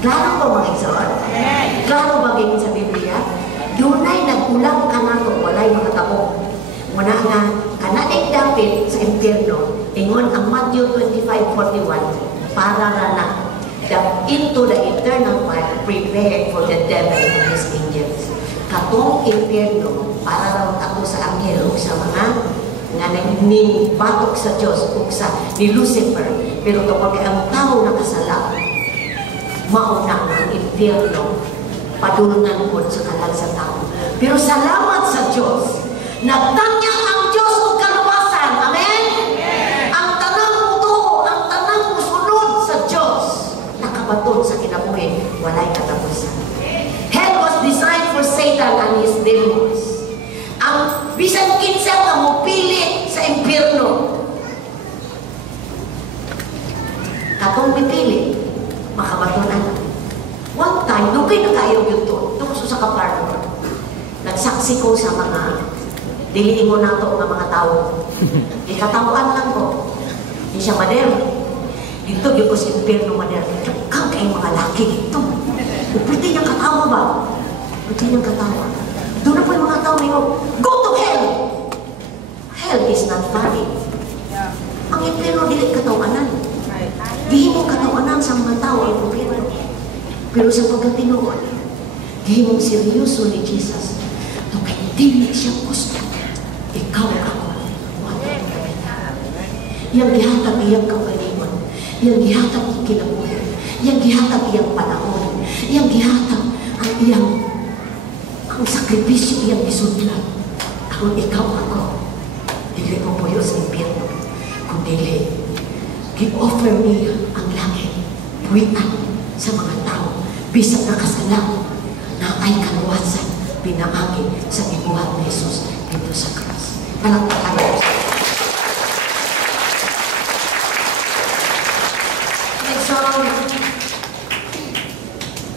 Klaro ba mga igsoon? Klaro ba ganyan sa Biblia? Dunay nagkulang ka na kung walay makatabo. Muna nga, kananig dapit sa impyerno, ingon ang Matthew 25:41, para na into the eternal fire prepared for the devil and his angels. Katong impyerno para raw ako sa anghel o sa mga nga nagning batok sa Diyos o sa ni Lucifer. Pero kapag ang tao nakasala, mauna ang impyerno padulungan po sa kalag sa tao. Pero salamat sa Diyos, nagtanyag ang Diyos o kaluwasan. Amen? Ang tanang muto, ang tanang musunod sa Diyos baton sa kinabuhi, walay katapusan. Hell was designed for Satan and his demons. Ang bisan kinsa nga mopili sa impyerno, katong pipili, makabatonan. One time, dugay na kayo yun to, tungso sa kapartner. Nagsaksi ko sa mga diliin mo nato ng mga tao. Ikatawaan lang ko. Hindi siya mader. Dito, yung ko sa impyerno mader. Kang kayong mga laki dito. Pwede niyang katawa ba? Pwede niyang katawa. Doon na po yung mga tao niyo, go to hell! Hell is not funny. Ang impyerno, dili katawanan. Di mo katawanan sa mga tao ang impyerno. Pero sa pagkatinuon, di mo seryoso ni Jesus. Ito kay hindi siya gusto. Ikaw ako. Yang gihatag iyang kaugalingon. Yang gihatag iyang kinabuhi. Yang gihatag iyang panahon. Yang gihatag ang sakripisyo iyang isudlan. Kung ikaw ako, dili mo puyo sa impyerno. Kung dili, gi-offer niya ang langit. Buwitan sa mga tao. Bisag na kasalang na ay kaluwasan pinaagi sa gibuhat ni Jesus dito sa cross. Palakpakan mo. Next song.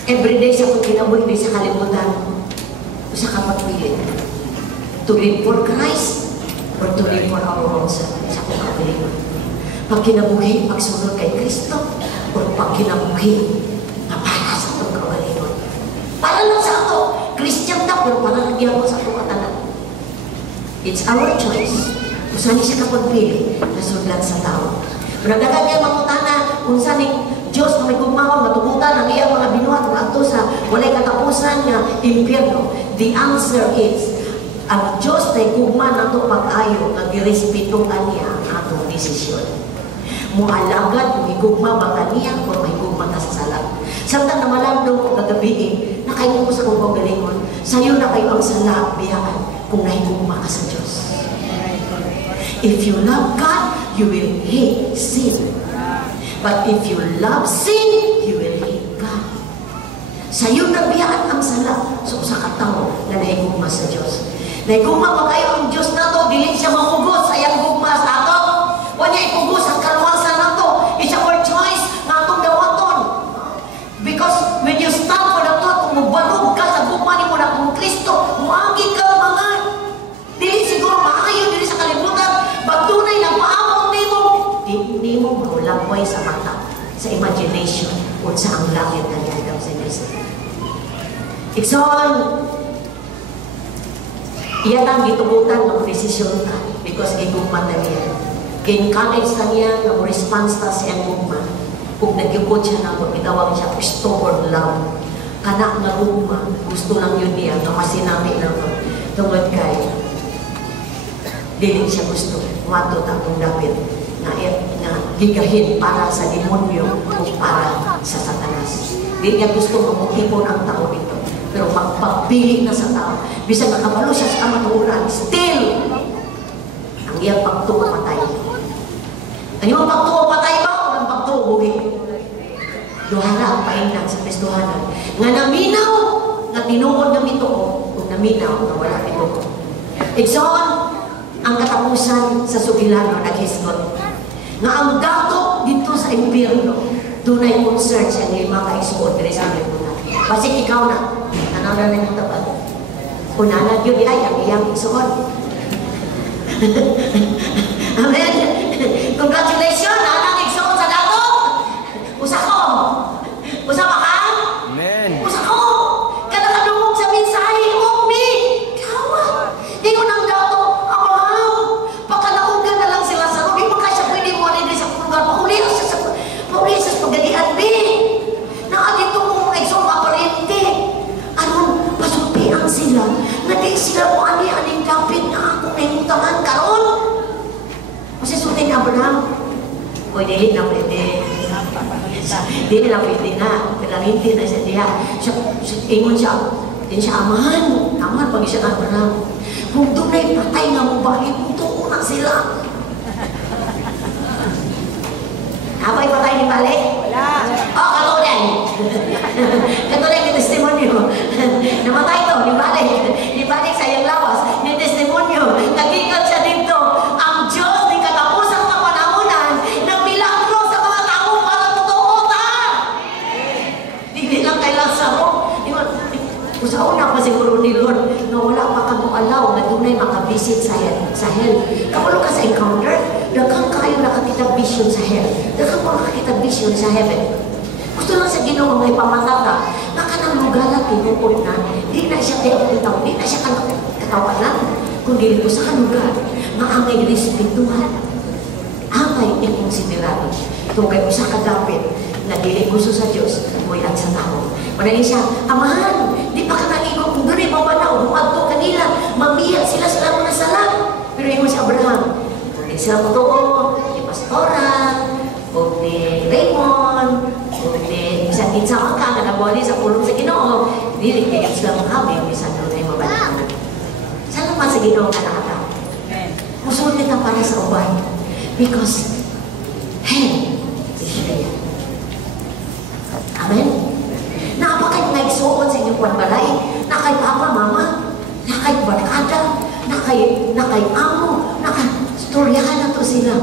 Everyday sa kong kinabuhi sa kalimutan sa kapagpilit. To live for Christ or to live for our own self sa kong kapiliman. Pag kinabuhi, pagsunod kay Kristo or pag kinabuhi na para sa itong kaugalingon. Para lang sa ito, Christian na, pero para lagyan mo sa itong katanan. It's our choice. Kung saan siya kapagpili, nasudlan sa tao. Nagdagan niya mangutana, kung saan Diyos na may gumawang, matugutan ang iyang mga binuhat, ato sa walay katapusan niya, impyerno. The answer is, ang Diyos na gugma na ito pag-ayo, nag-respituan niya ang atong desisyon. Mualagad, kung higugma ba ka niya, o mahigugma ka sa sala. Samtang na malamdaw ko gagabiin, nakainin ko sa kong pagalingon, sa'yo na kayo ang sala, biyaan, kung nahigugma ka sa Diyos. If you love God, you will hate sin. But if you love sin, you will hate God. Sa'yo na biyaan ang sala, so sa katao na nahigugma sa Diyos. Nahigugma ba kayo ang Diyos na to, dilin siya mamugos, ayang gugma sa ato. Huwag niya ipugos ang kaluwasan na to. It's our choice na itong dawaton. Because when you stand for the truth, kung magbalog ka sa gugma ni mo na kung Kristo, muangin ka mga. Dili siguro maayo, dili sa kalimutan. Bagtunay na paamong ni mo mahulagway sa mata, sa imagination, o sa ang langit na niyadaw sa Diyos. Ikson, iyan ang gitubutan ng desisyon ka because gigugma na niya. Encourage na niya na response ta sa iyang gugma. Kung nagyukot siya na itawag siya Christopher Love. Kanak na gugma, gusto lang yun niya, na masinami lang tungod kay diling siya gusto. Matot akong dapit na gigahin para sa demonyo o para sa Satanas. Di niya gusto mamutipon ang tao dito. Pero magpagpili na sa tao. Bisag nakabalo siya sa kamaturan, still, ang iyang pagtuo patay. Ang iyong pagtuo patay ba? O ang pagtuo buhi? Duhara ang paingnan sa Kristohanan. Nga naminaw, nga tinuod na mito kung naminaw, na wala mito. Ikson, ang katapusan sa Sugilano naghisgot. Nga ang dato dito sa impyerno, dunay concern sa lima kaisuod diri sa lipunan. Basig ikaw na, tanaw na yung tapat. Unanag yun ay ang iyang isuod. Amen. Congratulations, nanang isuod sa dato. Usa ko. Usa pa ka? Amen. Usa ko. Kada kadungog sa mensahe, me. Kawa. Di ko nang dato. Abraham. Pakalaugan na lang sila sa Di ba siya pwede mo rin sa lugar. Pauli sa pagganian, me. Naadito kong exom aparente. Anong pasultian sila? Na di sila mo ani-aning kapit na ako may utangan karon. Kasi sulti ni Abraham. Uy, dili na pwede. Dili na pwede na. Pilanginti na siya diya. Ingon siya. Din siya amahan. Amahan pag siya ng Abraham. Kung doon ay patay na mo ba, iputo na sila. Abay patay ni Balik? Wala. Oh, katulad. Katulad yung testimonyo. Namatay to, nibalik sa iyang lawas. Yung testimonyo, nagikat siya dito. Ang Diyos, di katapusang kapanahunan, nagmilagro sa mga tao para tutuutan. Hindi lang kay Lazaro. Sa una pa siguro ni Lord, na wala pa kang alaw na dunay makabisit sa hell. Kapalo ka sa encounter, daghang kayo nakakita vision sa hell. Daghang mo nakakita vision sa heaven. Gusto lang sa Ginoo may pamatata, na kanang lugalat tinupod na, di na siya titaw, di na siya katawanan, kundi ko sa kanugal, maangay respetuhan, angay ikonsiderado. Tugay ko sa kadapit, na dili gusto sa Diyos, muyan sa tao. Manali siya, amahan, di pa ka naigo kung doon ay mabanaw, humadto kanila, mamiyag sila sa mga salat. Pero yung si Abraham, kung di sila totoo, ni Pastora, kung ni Raymond, kung ni isang kinsama ka, na nabali sa pulong sa Ginoo, dili kayo sila mahabi, bisan doon ay mabanaw. Salamat sa Ginoo ka nakata. Musulit na para sa uban. Because, hey, is real. Amen? Napakay naigsuon sa inyong panbalay, na kay Papa, Mama, na kay barkada, na kay amo, na kay storyahan na to sila.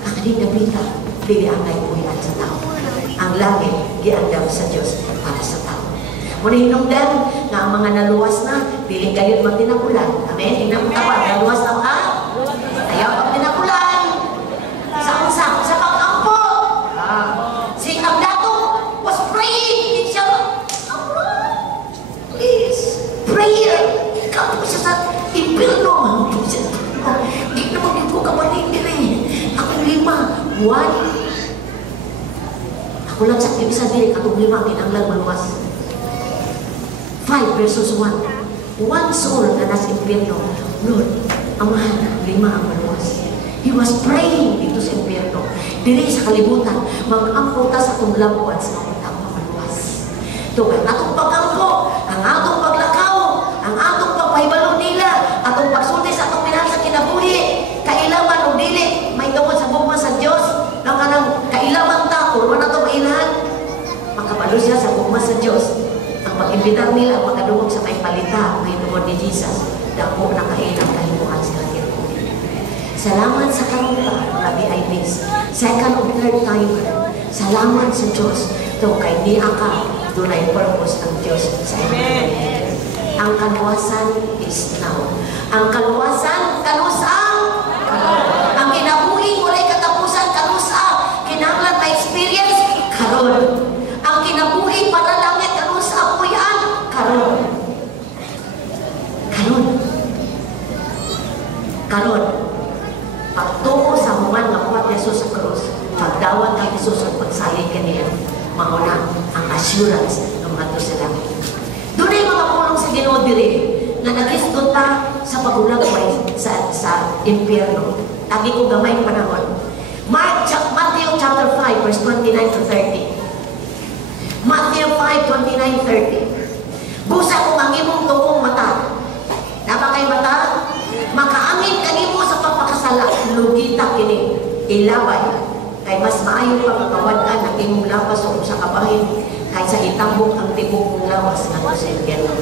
Kakaling nabita, dili ang naiuyan sa tao. Ang langit, giandam sa Diyos para sa tao. Muna hinungdan na ang mga naluwas na, dili galit magtinakulan. Amen? Tingnan mo tawa, naluwas na ka? Ayaw magtinakulan. Sa pag-ampo. Si Abdato was praying. Please, prayer. Ikaw siya sa impirno. Hindi naman yung ko kapanin din eh. Ako 5, 1. Ako lang sa isa din, katong 5, kinanglang maluwas. 5 versus 1. One soul na nasa impirno. Lord, amahan, 5 ang maluwas. He was praying dito sa impirno. Dili sa kalibutan, mag-amputa sa itong labuan sa mga tao maluwas. Ito, ang atong pag-ampo, ang atong paglakaw, ang atong pagpahibalo nila, atong pagsulti sa atong minahal sa kinabuhi, kailaman o dili, may tungkol sa bugma sa Diyos, ng kanang kailaman ta, kung wala ito mailahan, makapalo siya sa bugma sa Diyos. Ang pag-imbitar nila, pagkadungog sa may palita, may tungkol ni Jesus, dako na kailang kahimuhan sila kinabuhi. Salamat sa karuta, mga VIPs. Second or third time, salamat sa Diyos. Ito, kay di ka, doon ay purpose ng Diyos sa inyo. Ang kaluwasan is now. Ang kaluwasan, kalusang. Ang kinabuhi, mulay katapusan, kalusang. Kinahanglan na experience, karon. Ang kinabuhi para langit, kalusang, puyan, karon. Karon. Karon. Pagtuo sa human ng buhat ni Jesus sa krus, pagdawat kay Jesus at pagsalig kaniya, mauna ang assurance ng mga sa langit. Doon ay mga pulong sa Ginoo diri na nagistunta sa pagulagway sa impyerno. Lagi ko gamay panahon. Matthew chapter 5 verse 29 to 30. Matthew 5, 29, 30. Busa kung ang imong tukong mata. Napa kay mata? Makaangin kanimo sa pagpakasala, lugita kini, ilaway. Kay mas maayo pa makawadaan ang imong lawas o sa kabahin kaysa itambok ang tibok ng lawas nga sa impyerno.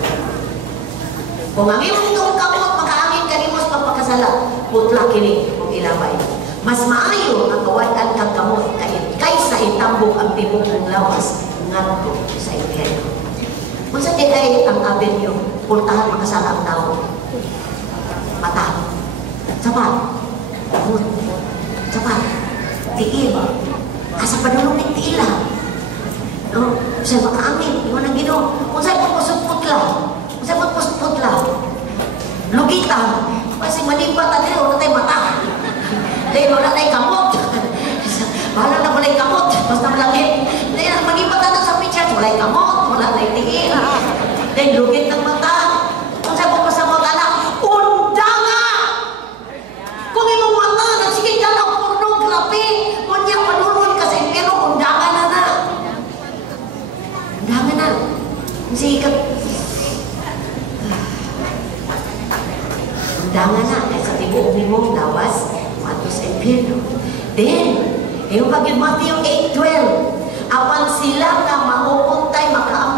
Kung ang imong tukong kamot, makaangin kanimo sa pagpakasala, putla kini o ilaway. Mas maayo ang kawadaan kang kamot kaysa itambok ang tibok ng lawas nga sa impyerno. Kung sa di ay ang avenue, pultahan makasala ang tao. Mata, sapat, sapat, tiil, asa padulong ng tiila. No, sa makaangin, yung nang Ginoo, kung sa'y pagpusot-putla, kung sa'y pagpusot-putla, lugita, kasi manipat na din, wala tayo mata. Dahil wala tayo kamot. Bahala na wala kamot, basta malangit. Dahil manipat na sa picture, wala kamot, wala tayo tiil. Dahil lugit ng mata, kung sa'y pagpasamot, anak, kung imong mata na sige ka lang pornography, kung niya panulun ka sa impyerno, undangan na na. Undangan na. Sige ka. Undangan na. Kaya sa tibuong mong lawas, mato sa impyerno. Then, yung pag-Matthew 8:12, apan sila nga mahupuntay, makaamay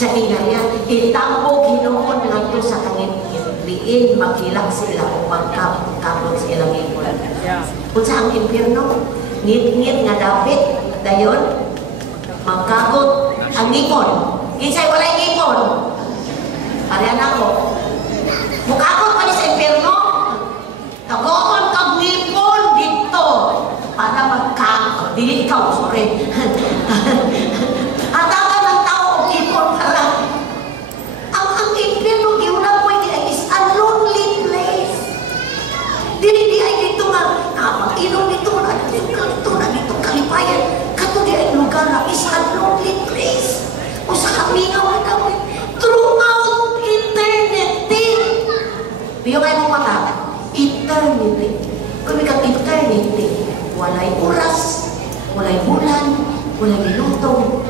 sa ingarya, itambog Ginoon ngadto sa kangit-ngit, diin maghilak sila o magkabot sa ilang ipon. Kung sa ang impyerno, ngit-ngit nga dapit, dayon, magkabot ang ipon. Kinsay walay ipon. Parehan ako. Mukabot pa ni sa impyerno, tagoon kang ipon dito para magkabot. Dili ikaw, sorry. Atakan ng tao o ipon para ang impyerno, giunang pwede ay is a lonely place. Dili ay dito nga, nakapag-inom dito na dito kalipayan. Kato di ay lugar na is a lonely place. O sa kamingaw na throughout eternity. Piyo kayo mong mata, eternity. Kung may kang eternity, walay oras, walay bulan, walay minuto,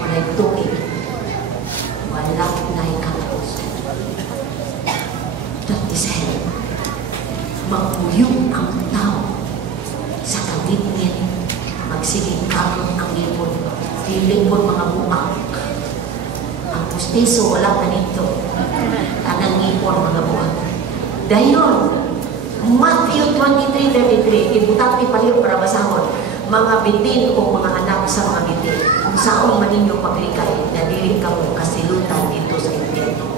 walay tuig. Wala na ikapos. That is hell. Magpuyong ang tao sa kangit-ngit, magsiging kapon ang ipon, feeling po mga bumak. Ang pustiso, wala na nito. Tanang ipon, mga bumak. Dayon, Matthew 23:33, ibutati paliw para basahon, mga bitin o mga anak sa mga bitin, kung saan man ninyo paglikay, na dili ka mo kasilutan dito sa impyerno.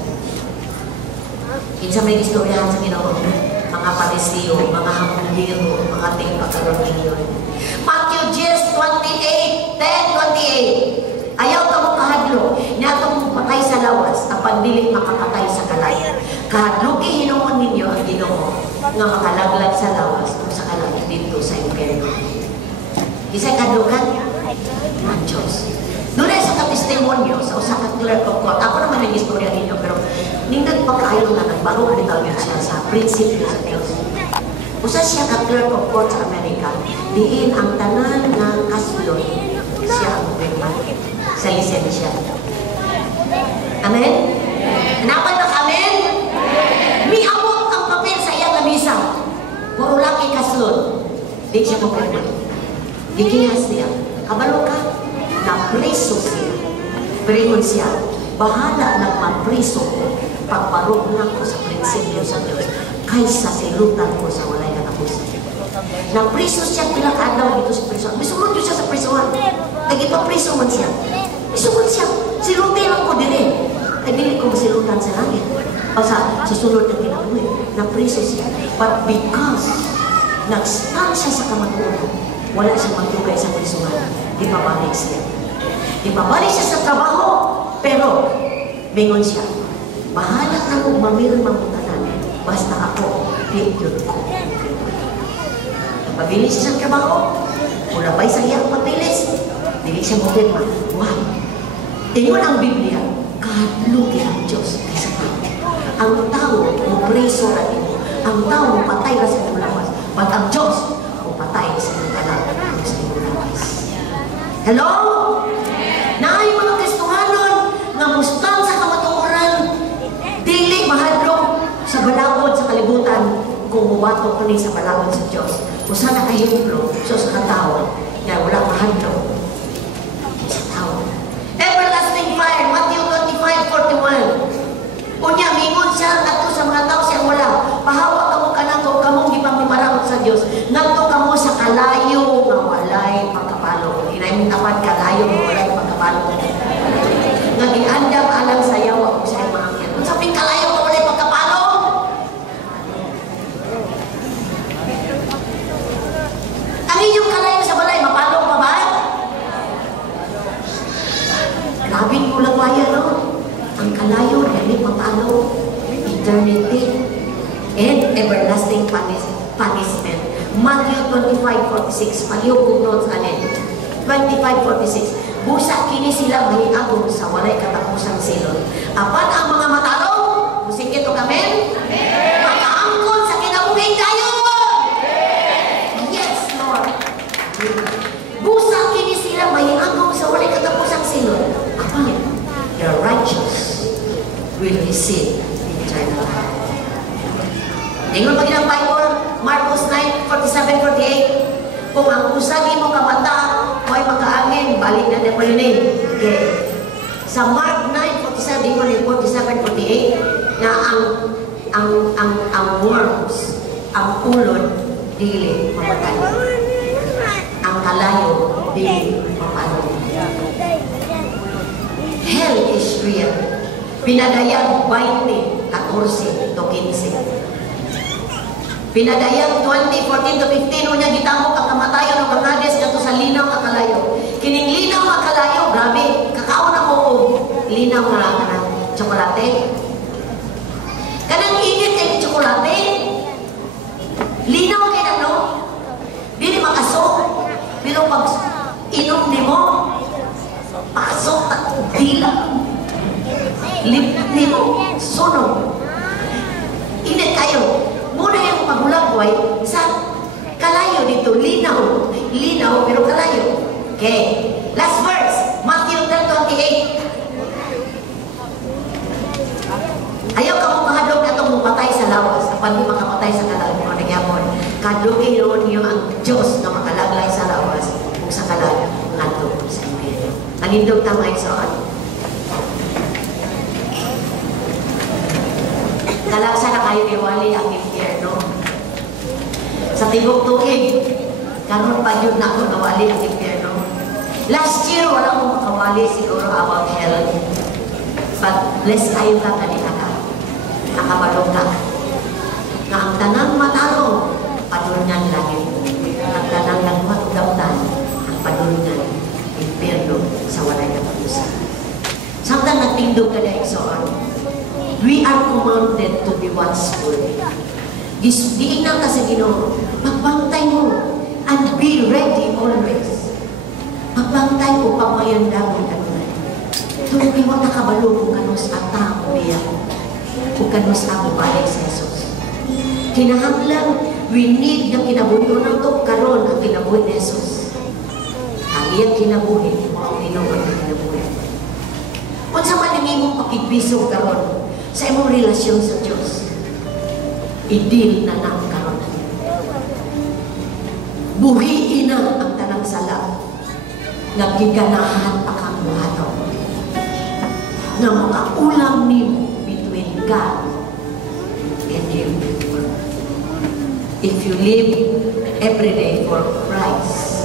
Kinsa may istoryahan sa Ginoo, mga Pariseo, mga hamuliro, mga tingpagkaroon ninyo. Matthew 10:28, ayaw ka mo kahadlo, niya itong patay sa lawas, apan dili makapatay sa kalay. Kahadloki hinuon ninyo ang Ginoo, nga makalaglag sa lawas kung sa kalay dito sa impyerno. Isa'y kadlukan? Ang Diyos. Doon ay sa katestimonyo, sa usa ka clerk of court. Ako naman ang istorya ninyo, pero nindot pa kayo na nagbago rin siya sa prinsipyo sa Diyos. Usa siya ka clerk of court sa Amerika, diin ang tanan ng kasulod siya ang gobernman sa lisensya. Amen? Naman na amen? Miabot ang papel sa iyang labisa. Puro laki kasulod. Di siya gobernman. Gigihas niya. Kabalo ka? Na-preso siya. Pero siya, bahala ng mapreso ko, pagparog na ko sa prinsipyo sa Diyos, kaysa silutan ko sa walay katapusan. Na-preso siya, pilang adlaw dito sa preso. Misumod siya sa presohan. Nag-ipapreso man siya. Misumod siya. Silutin lang ko din. Dili ko masilutan sa langit. O sa susunod na kinabuhi, na-preso siya. But because nag-stand siya sa kamatunan, wala siyang magtugay sa presohan. Di pabalik siya. Di pabalik siya sa trabaho, pero bingon siya, bahala na kung mamirmang mutanan, basta ako, picture ko. Napabili siya sa trabaho, mula ba'y sa iyang papilis, dili siya mapirma. Wow! Ingon ang Biblia, kahadluki ang Diyos kaysa tao. Ang tao, preso na ito. Ang tao, patay na sa iyong lawas. But ang Diyos, patay sa iyong anak sa iyong lawas. Hello? Naay mga Kristohanon nga mustan sa kamatuoran, dili mahadlok sa balakod sa kalibutan kung bubato kani sa balakod sa Diyos. Usa na kahimlo sa katao na wala mahadlok sa tao. Everlasting fire, Matthew 25:41. Unya mingon siya ato sa mga tao siya wala. Pahawa kamo kanako kamong gipamimaraot sa Dios. Ngadto kamo sa kalayo nga walay pagkapalo. Inay tapat kalayo nga walay pagkapalo. Nga giandam alang sayaw ako sa mga angel. Unsa ping kalayo nga walay pagkapalo? Ang inyong kalayo sa balay mapalo pa ba? Labing kulang waya no. Ang kalayo dili mapalo. Eternity and everlasting punishment. Matthew 25:46. Palihog kong notes anin. 25:46. Busa kini sila mahiagong sa walay katapusang silot. Apan ang mga matarong, musikit o amen? Makaangkon sa kinabuhi tayo! Yes, Lord. Busa kini sila mahiagong sa walay katapusang silot. Apan, the righteous will receive eternal life. Tingnan pag ng Bible, Marcos 9:47-48. Kung ang usagi mo kamata, may makaangin, balik na naman yun eh. Okay. Sa Mark 9:47, Deacon in 47-48 na ang worms, ang ulod, dili mamatay. Ang kalayo, dili mapalong. Hell is real. Pinadayag 20, 14 to 15. Pinadayag 20, 14 to 15, unya gitambok ang kamatayon ng mga Hades kato sa linaw nga kalayo. Kining linaw nga kalayo, grabe, kakao na mo linaw nga tsokolate. Kanang init kay tsokolate, linaw kay ano, dili makasok, pero pag inom nimo, pasok at dila. Lip nimo, sunog. Init kayo. Muna yung pagulagway sa kalayo dito, linaw. Linaw, pero kalayo. Okay. Last verse, Matthew 10:28. Ayaw ka mong mahadlok na itong mapatay sa lawas. Kapag di makapatay sa kalayo, mga nagyamon, kadlugin noon niyo ang Diyos na makalaglay sa lawas kung sa kalayo, ngadlok sa impyerno. Nanindog tamay sa ano. Kalaksa na kayo iwali ang impyerno. Sa tibok tuig, karon pa yun na ako nawali ang impyerno. Last year, wala akong makawali siguro about hell. But bless kayo ka kanina ka. Nakabalong ka. Na ang tanang matarong, padulungan langit. Ang tanang nagmatudamtan, ang padulungan, impyerno sa walay katapusan. Samtang nagtindog ka na iksoon, we are commanded to be watchful. Diinang ka sa Ginoo, magbantay mo and be ready always. Magbantay mo pagmayandamon ka naman. Tuloy mo nakabalo kung kanus atang biya. Kung kanus ang balay sa Jesus. Kinahanglan, we need na kinabuhi ng to karon ang kinabuhi ni Jesus. Ang iyang kinabuhi, ang tinuod na kinabuhi. Kung sa malingi mong pakibisong karon, sa imong relasyon sa Diyos, i-deal na ng karon. Buhiin na ang tanang sala, nagiganahan pa kang buhato, na makaulang ni between God and you. If you live every day for Christ,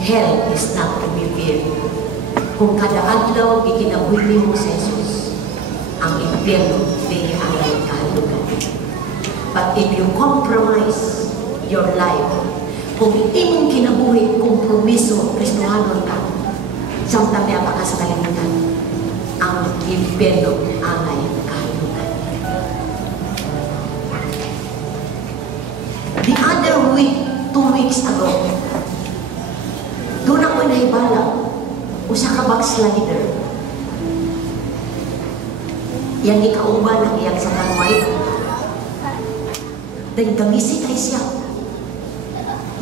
hell is not to be feared. Kung kada adlaw ikinabuhi mo sa Jesus, ang impyerno hindi ang kahalugan. But if you compromise your life, kung imong kinabuhi, kompromiso, Kristohanon ka, samtang niya pa ka sa kalimutan, ang impyerno ang kahalugan. The other week, 2 weeks ago, doon ako naibala, usa ka backslider. Yang ikauban ang iyang sakang white. Dan gamisik ay siya.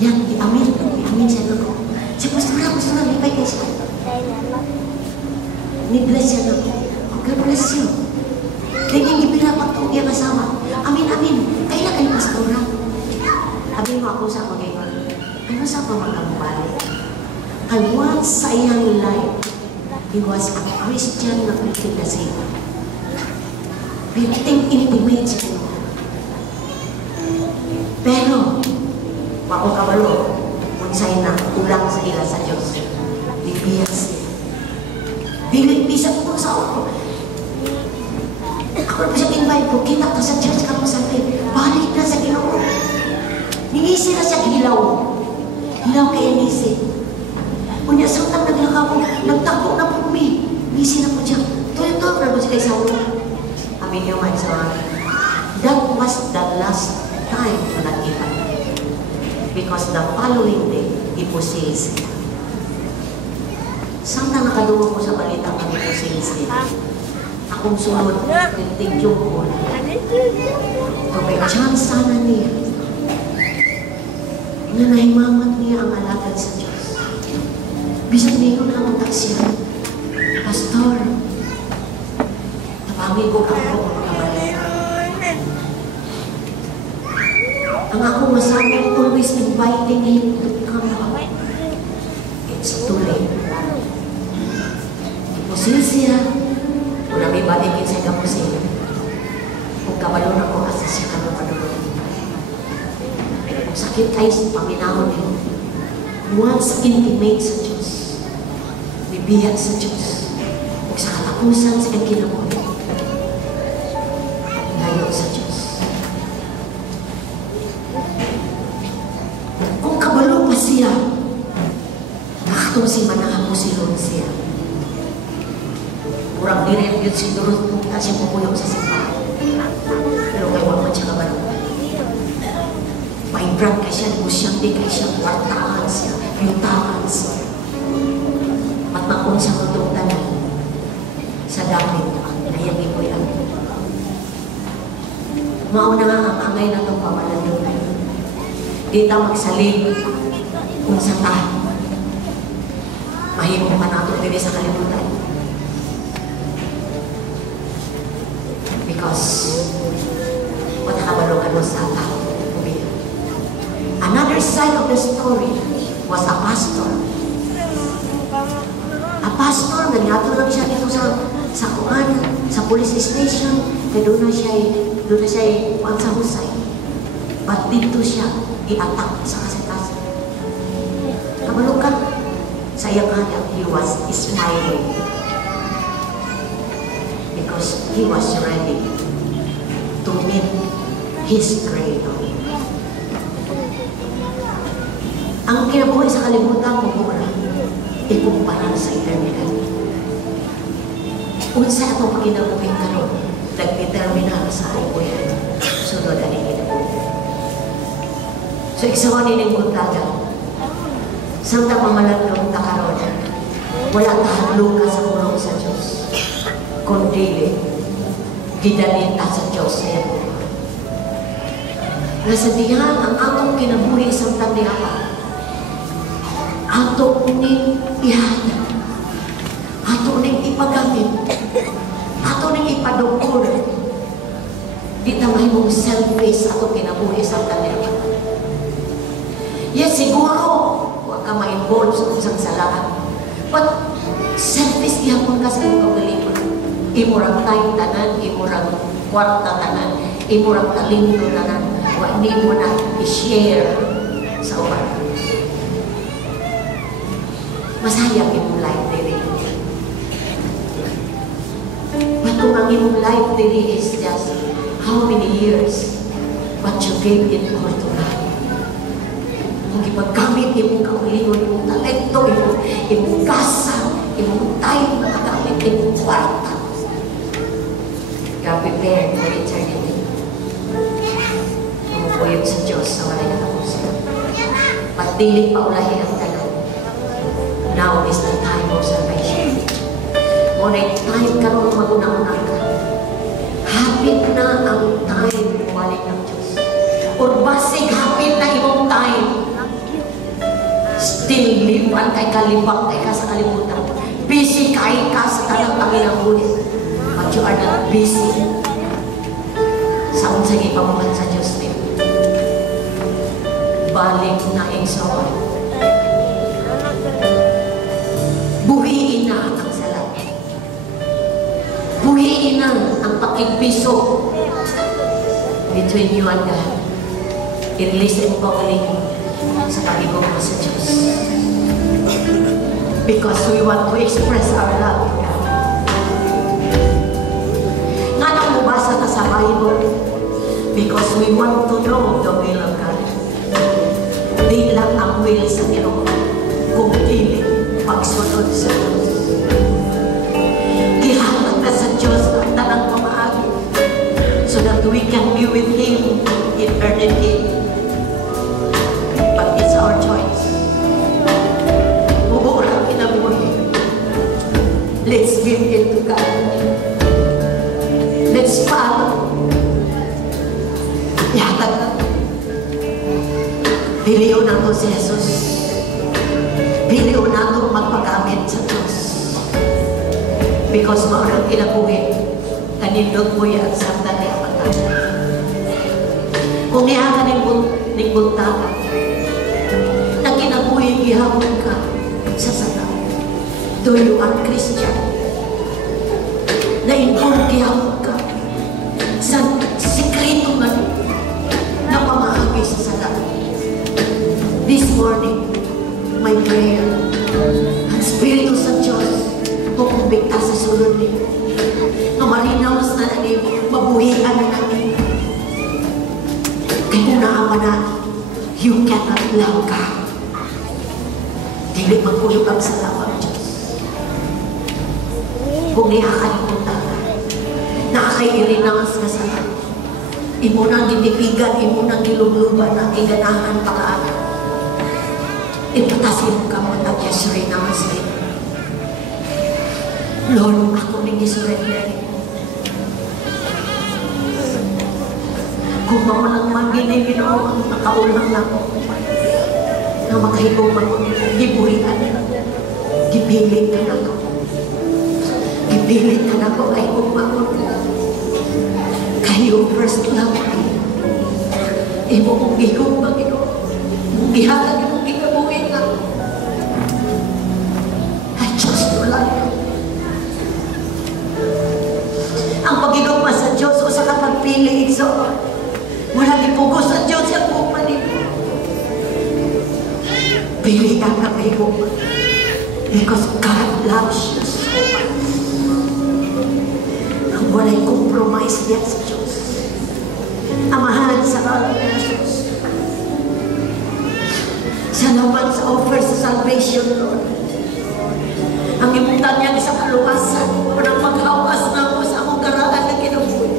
Yan, i-amin siya na ko. Si Pastora, lipay kay siya. Ni-bless siya na ko. God bless you. Dan yung ipinapak ko iyang asawa. Amin. Kaya kayo, Pastora. Sabi mo ako sa mag-iwan. Ano sa pamagambali? And once sa iyang life, he was a Christian na Christian na siya. Piting inipimate siya. Pero, wako kabalo, unsay na ulang sa ila sa Diyos. Lipiyas. Bisa ko sa ako. Ako na siya invite ko, kita ko sa church ka mo sabi, balik na sa Ginoo. Ningisi na siya hilaw. Hilaw kay Nisi. Unya samtang naglakaw ko, nagtako na po mi. Nisi na po siya. Tuyo-tuyo na po siya kay Saul. Amin yung mga isa. That was the last time na nakita. Because the following day, ipusis siya. Samtang nakadungo ko sa balita ng ipusis siya, akong sunod, tintigyo ko. So may chance sana niya na nahimamat niya ang alagad sa Diyos. Bisag niyo na ang taksiyan. Pastor, napamig ko ako magkabalik. Ang akong masabi, always inviting him to come out. It's too late. Ipusil siya, kung namin balikin sa gamusin. Kung kabalo na ko, asa siya ka ng padulong. Kung sakit tayo sa paminahon niyo, once intimate sa Diyos, bibiyag sa Diyos, kung sa katapusan sa kinabuhi, layo sa Diyos. Kung kabalo pa siya, nakatong si manahan mo silon siya. Murang diret yun siguro punta siya pupulong sa simbahan. Pero kay wala siya kabalo. Vibrant ka siya, musyang di ka siya, wartaan siya, yutaan siya. At makon sa mundong tanan, sa damit, nayang iko'y amin. Mauna nga ang angay na itong pamalalunay. Di ta magsalig kung sa tahan. Mahimong pa nato din sa kalimutan. Because what nakabalogan mo sa tao. Another side of the story was a pastor. A pastor, nanyato lang siya dito sa kuan, sa police station, kaya doon na siya sa husay. But dito siya i-attack sa kasitasan. Kabalo ka, sa iyang hanap, he was smiling. Because he was ready to meet his Creator. Ang kinabuhi sa kalimutan mo mura, ikumpara sa eternidad. Unsa atong kinabuhi karon, nag-determina sa ayuyan. Sunod ang kinabuhi. So, isawa ni ng buntaga. Samtang mamalandong ta karon, wala tahadlong ka sa pulong sa Diyos. Kundi, gidalita sa Diyos sa iyo. Nasadihan ang atong kinabuhi samtang ni Apa. Ato ning ihana, ato ning ipagamit, ato ning ipadukol. Di ta mahimong selfish ato kinabuhi sa kanila. Yes, siguro, huwag ka ma-involve sa isang salahan. But, selfish ihapon ka sa iyong kagalingon. Imurang time tanan, imurang kwarta tanan, imurang talento tanan. Huwag ni mo na i-share sa uwan. Masayang imong life diri. But kung ang imong life diri is just how many years what you gave in order to life. Kung ipaggamit imong kaulingon, imong talento, imong kasa, imong time, makagamit imong kwarta. God prepared for eternity. Umupuyog sa Diyos sa walay katapusan. Pagdilig paulahin ang tanan. Now is the time of salvation. Ngunit time ka nung mag-una-una ka. Hapit na ang time balik ng Diyos. Or basig hapit na imong time. Still lipan kay kalibak kay ka sa kalimutan. Busy kay ka sa tanang panginangulit. But you are not busy. Sa unsang ipamukan sa Diyos din. Balik na ingsawan. Buhiin na ang salat. Buhiin na ang pakigpiso between you and God. I-release mo po galing sa pag-ibong mo sa Diyos. Because we want to express our love to God. Nga nang mubasa na sa Bible, because we want to know the will of God. Di lang ang will sa Ginoo, kung hindi pagsunod sa Diyos. Gihanap na sa Diyos ang tanang pamaagi so that we can be with Him in eternity. But it's our choice. Bubura kinabuhi. Let's give it to God. Let's follow. Yatag. Piliw na to si Jesus. Piliw nato magpagamit sa Diyos. Because maurang kinabuhin, kanindot mo yan sa dali ang pagkakas. Kung niyaga ng buntaga, na kinabuhin, ihapon ka sa sata. Do you are Christian? na inbungkihan ka sa sikreto nga na pamahagi sa sala. This morning, my prayer, ang Espiritu sa Diyos, pukumbikta sa sulod niyo. Na malinaw na nanin, mabuhian na nanin. Kaya kung naaman na, you cannot love God. Dili magkulog ang salamat Diyos. Kung niakalimutan ka, nakakairinangas ka sa lahat. Imo nang gitipigan, imo nang gilubluban, ang iganahan pakaana. Ipatasin ka mo at yasurin na masin. Lord, ako ning isurrender. Kung mamulang man ginibino ang nakaulang na ako, na makahibong man ko, gibuhian na ako, gipilit ka na ako. Gipilit ka na ako, ay umamon ko. Kayo first love me. Imo kong gigong magino. Mong gihatag yung mong ginabuhin na. I trust you, Lord. Ang pagigugma sa Diyos o sa kapagpili, so, wala ipugos sa Diyos yung buman nito. Pilihan ka kayo. Because God loves you so much. Ang wala'y compromise niya sa Diyos. Amahan sa ngalan ng Diyos. Salamat sa offer sa salvation, Lord. Ang imutan niya sa kaluwasan, unang maghawas na ako sa akong karaan na kinabuhi.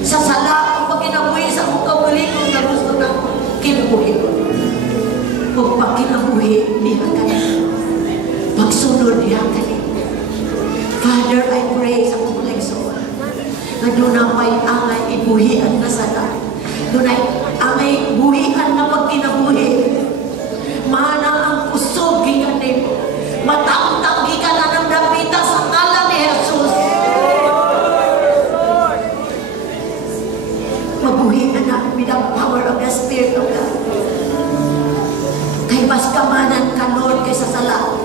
Sa sala ang pagkinabuhi sa akong kabuligon na gusto na kinabuhi ko. Kung pagkinabuhi, niya ka na. Pagsunod niya ka na. Father, I pray sa akong mga igsoon na doon ang may angay ibuhian na sala. Doon ay angay buhian na pagkinabuhi. Mana ang kusog giganin mo. Matang-tang ka na ng dapita sa ngalan ni Jesus. Mabuhian na with the power of the Spirit of God. Kay mas kamanan ka, Lord, kaysa sala.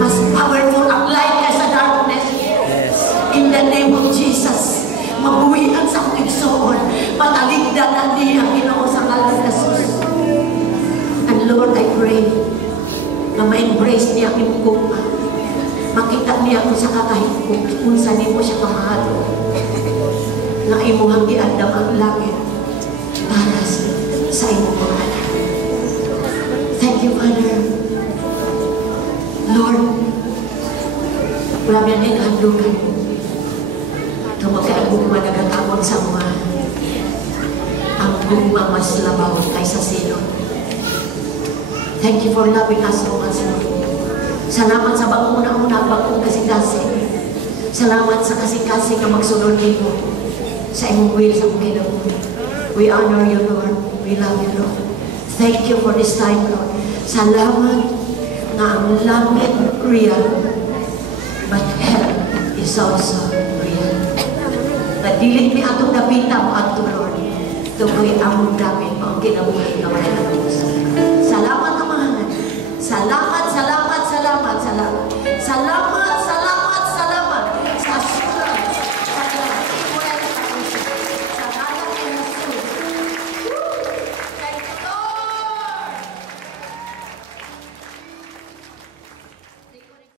Mas powerful ang light kaysa darkness. In the name of Jesus, mabuhian sa akong igsoon. Pataligdan na niya ang Ginoo sa ngalan ni Jesus. And Lord, I pray na ma-embrace niya ang imong makita niya kung sa kakahigpong kung saan mo siya kamahalo na imuhang giandam ang langit para sa imong mga anak. Thank you, Father. Lord, wala niya din handugan ito magkaaguma nagatamon sa mga ang guma mas labaw kaysa sino. Thank you for loving us so much, Lord. Salamat sa banguna-una, bagong kasing-kasing. Salamat sa kasing-kasing na magsunod mo sa imong will, sa imong kinabuhi. We honor you, Lord. We love you, Lord. Thank you for this time, Lord. Salamat na ang langit real, but hell is also real. Nadilit ni atong napita mo ato, Lord. Tukoy among namin mo ang kinabuhi na wala na. Salamat, Amahan. Salamat, salamat.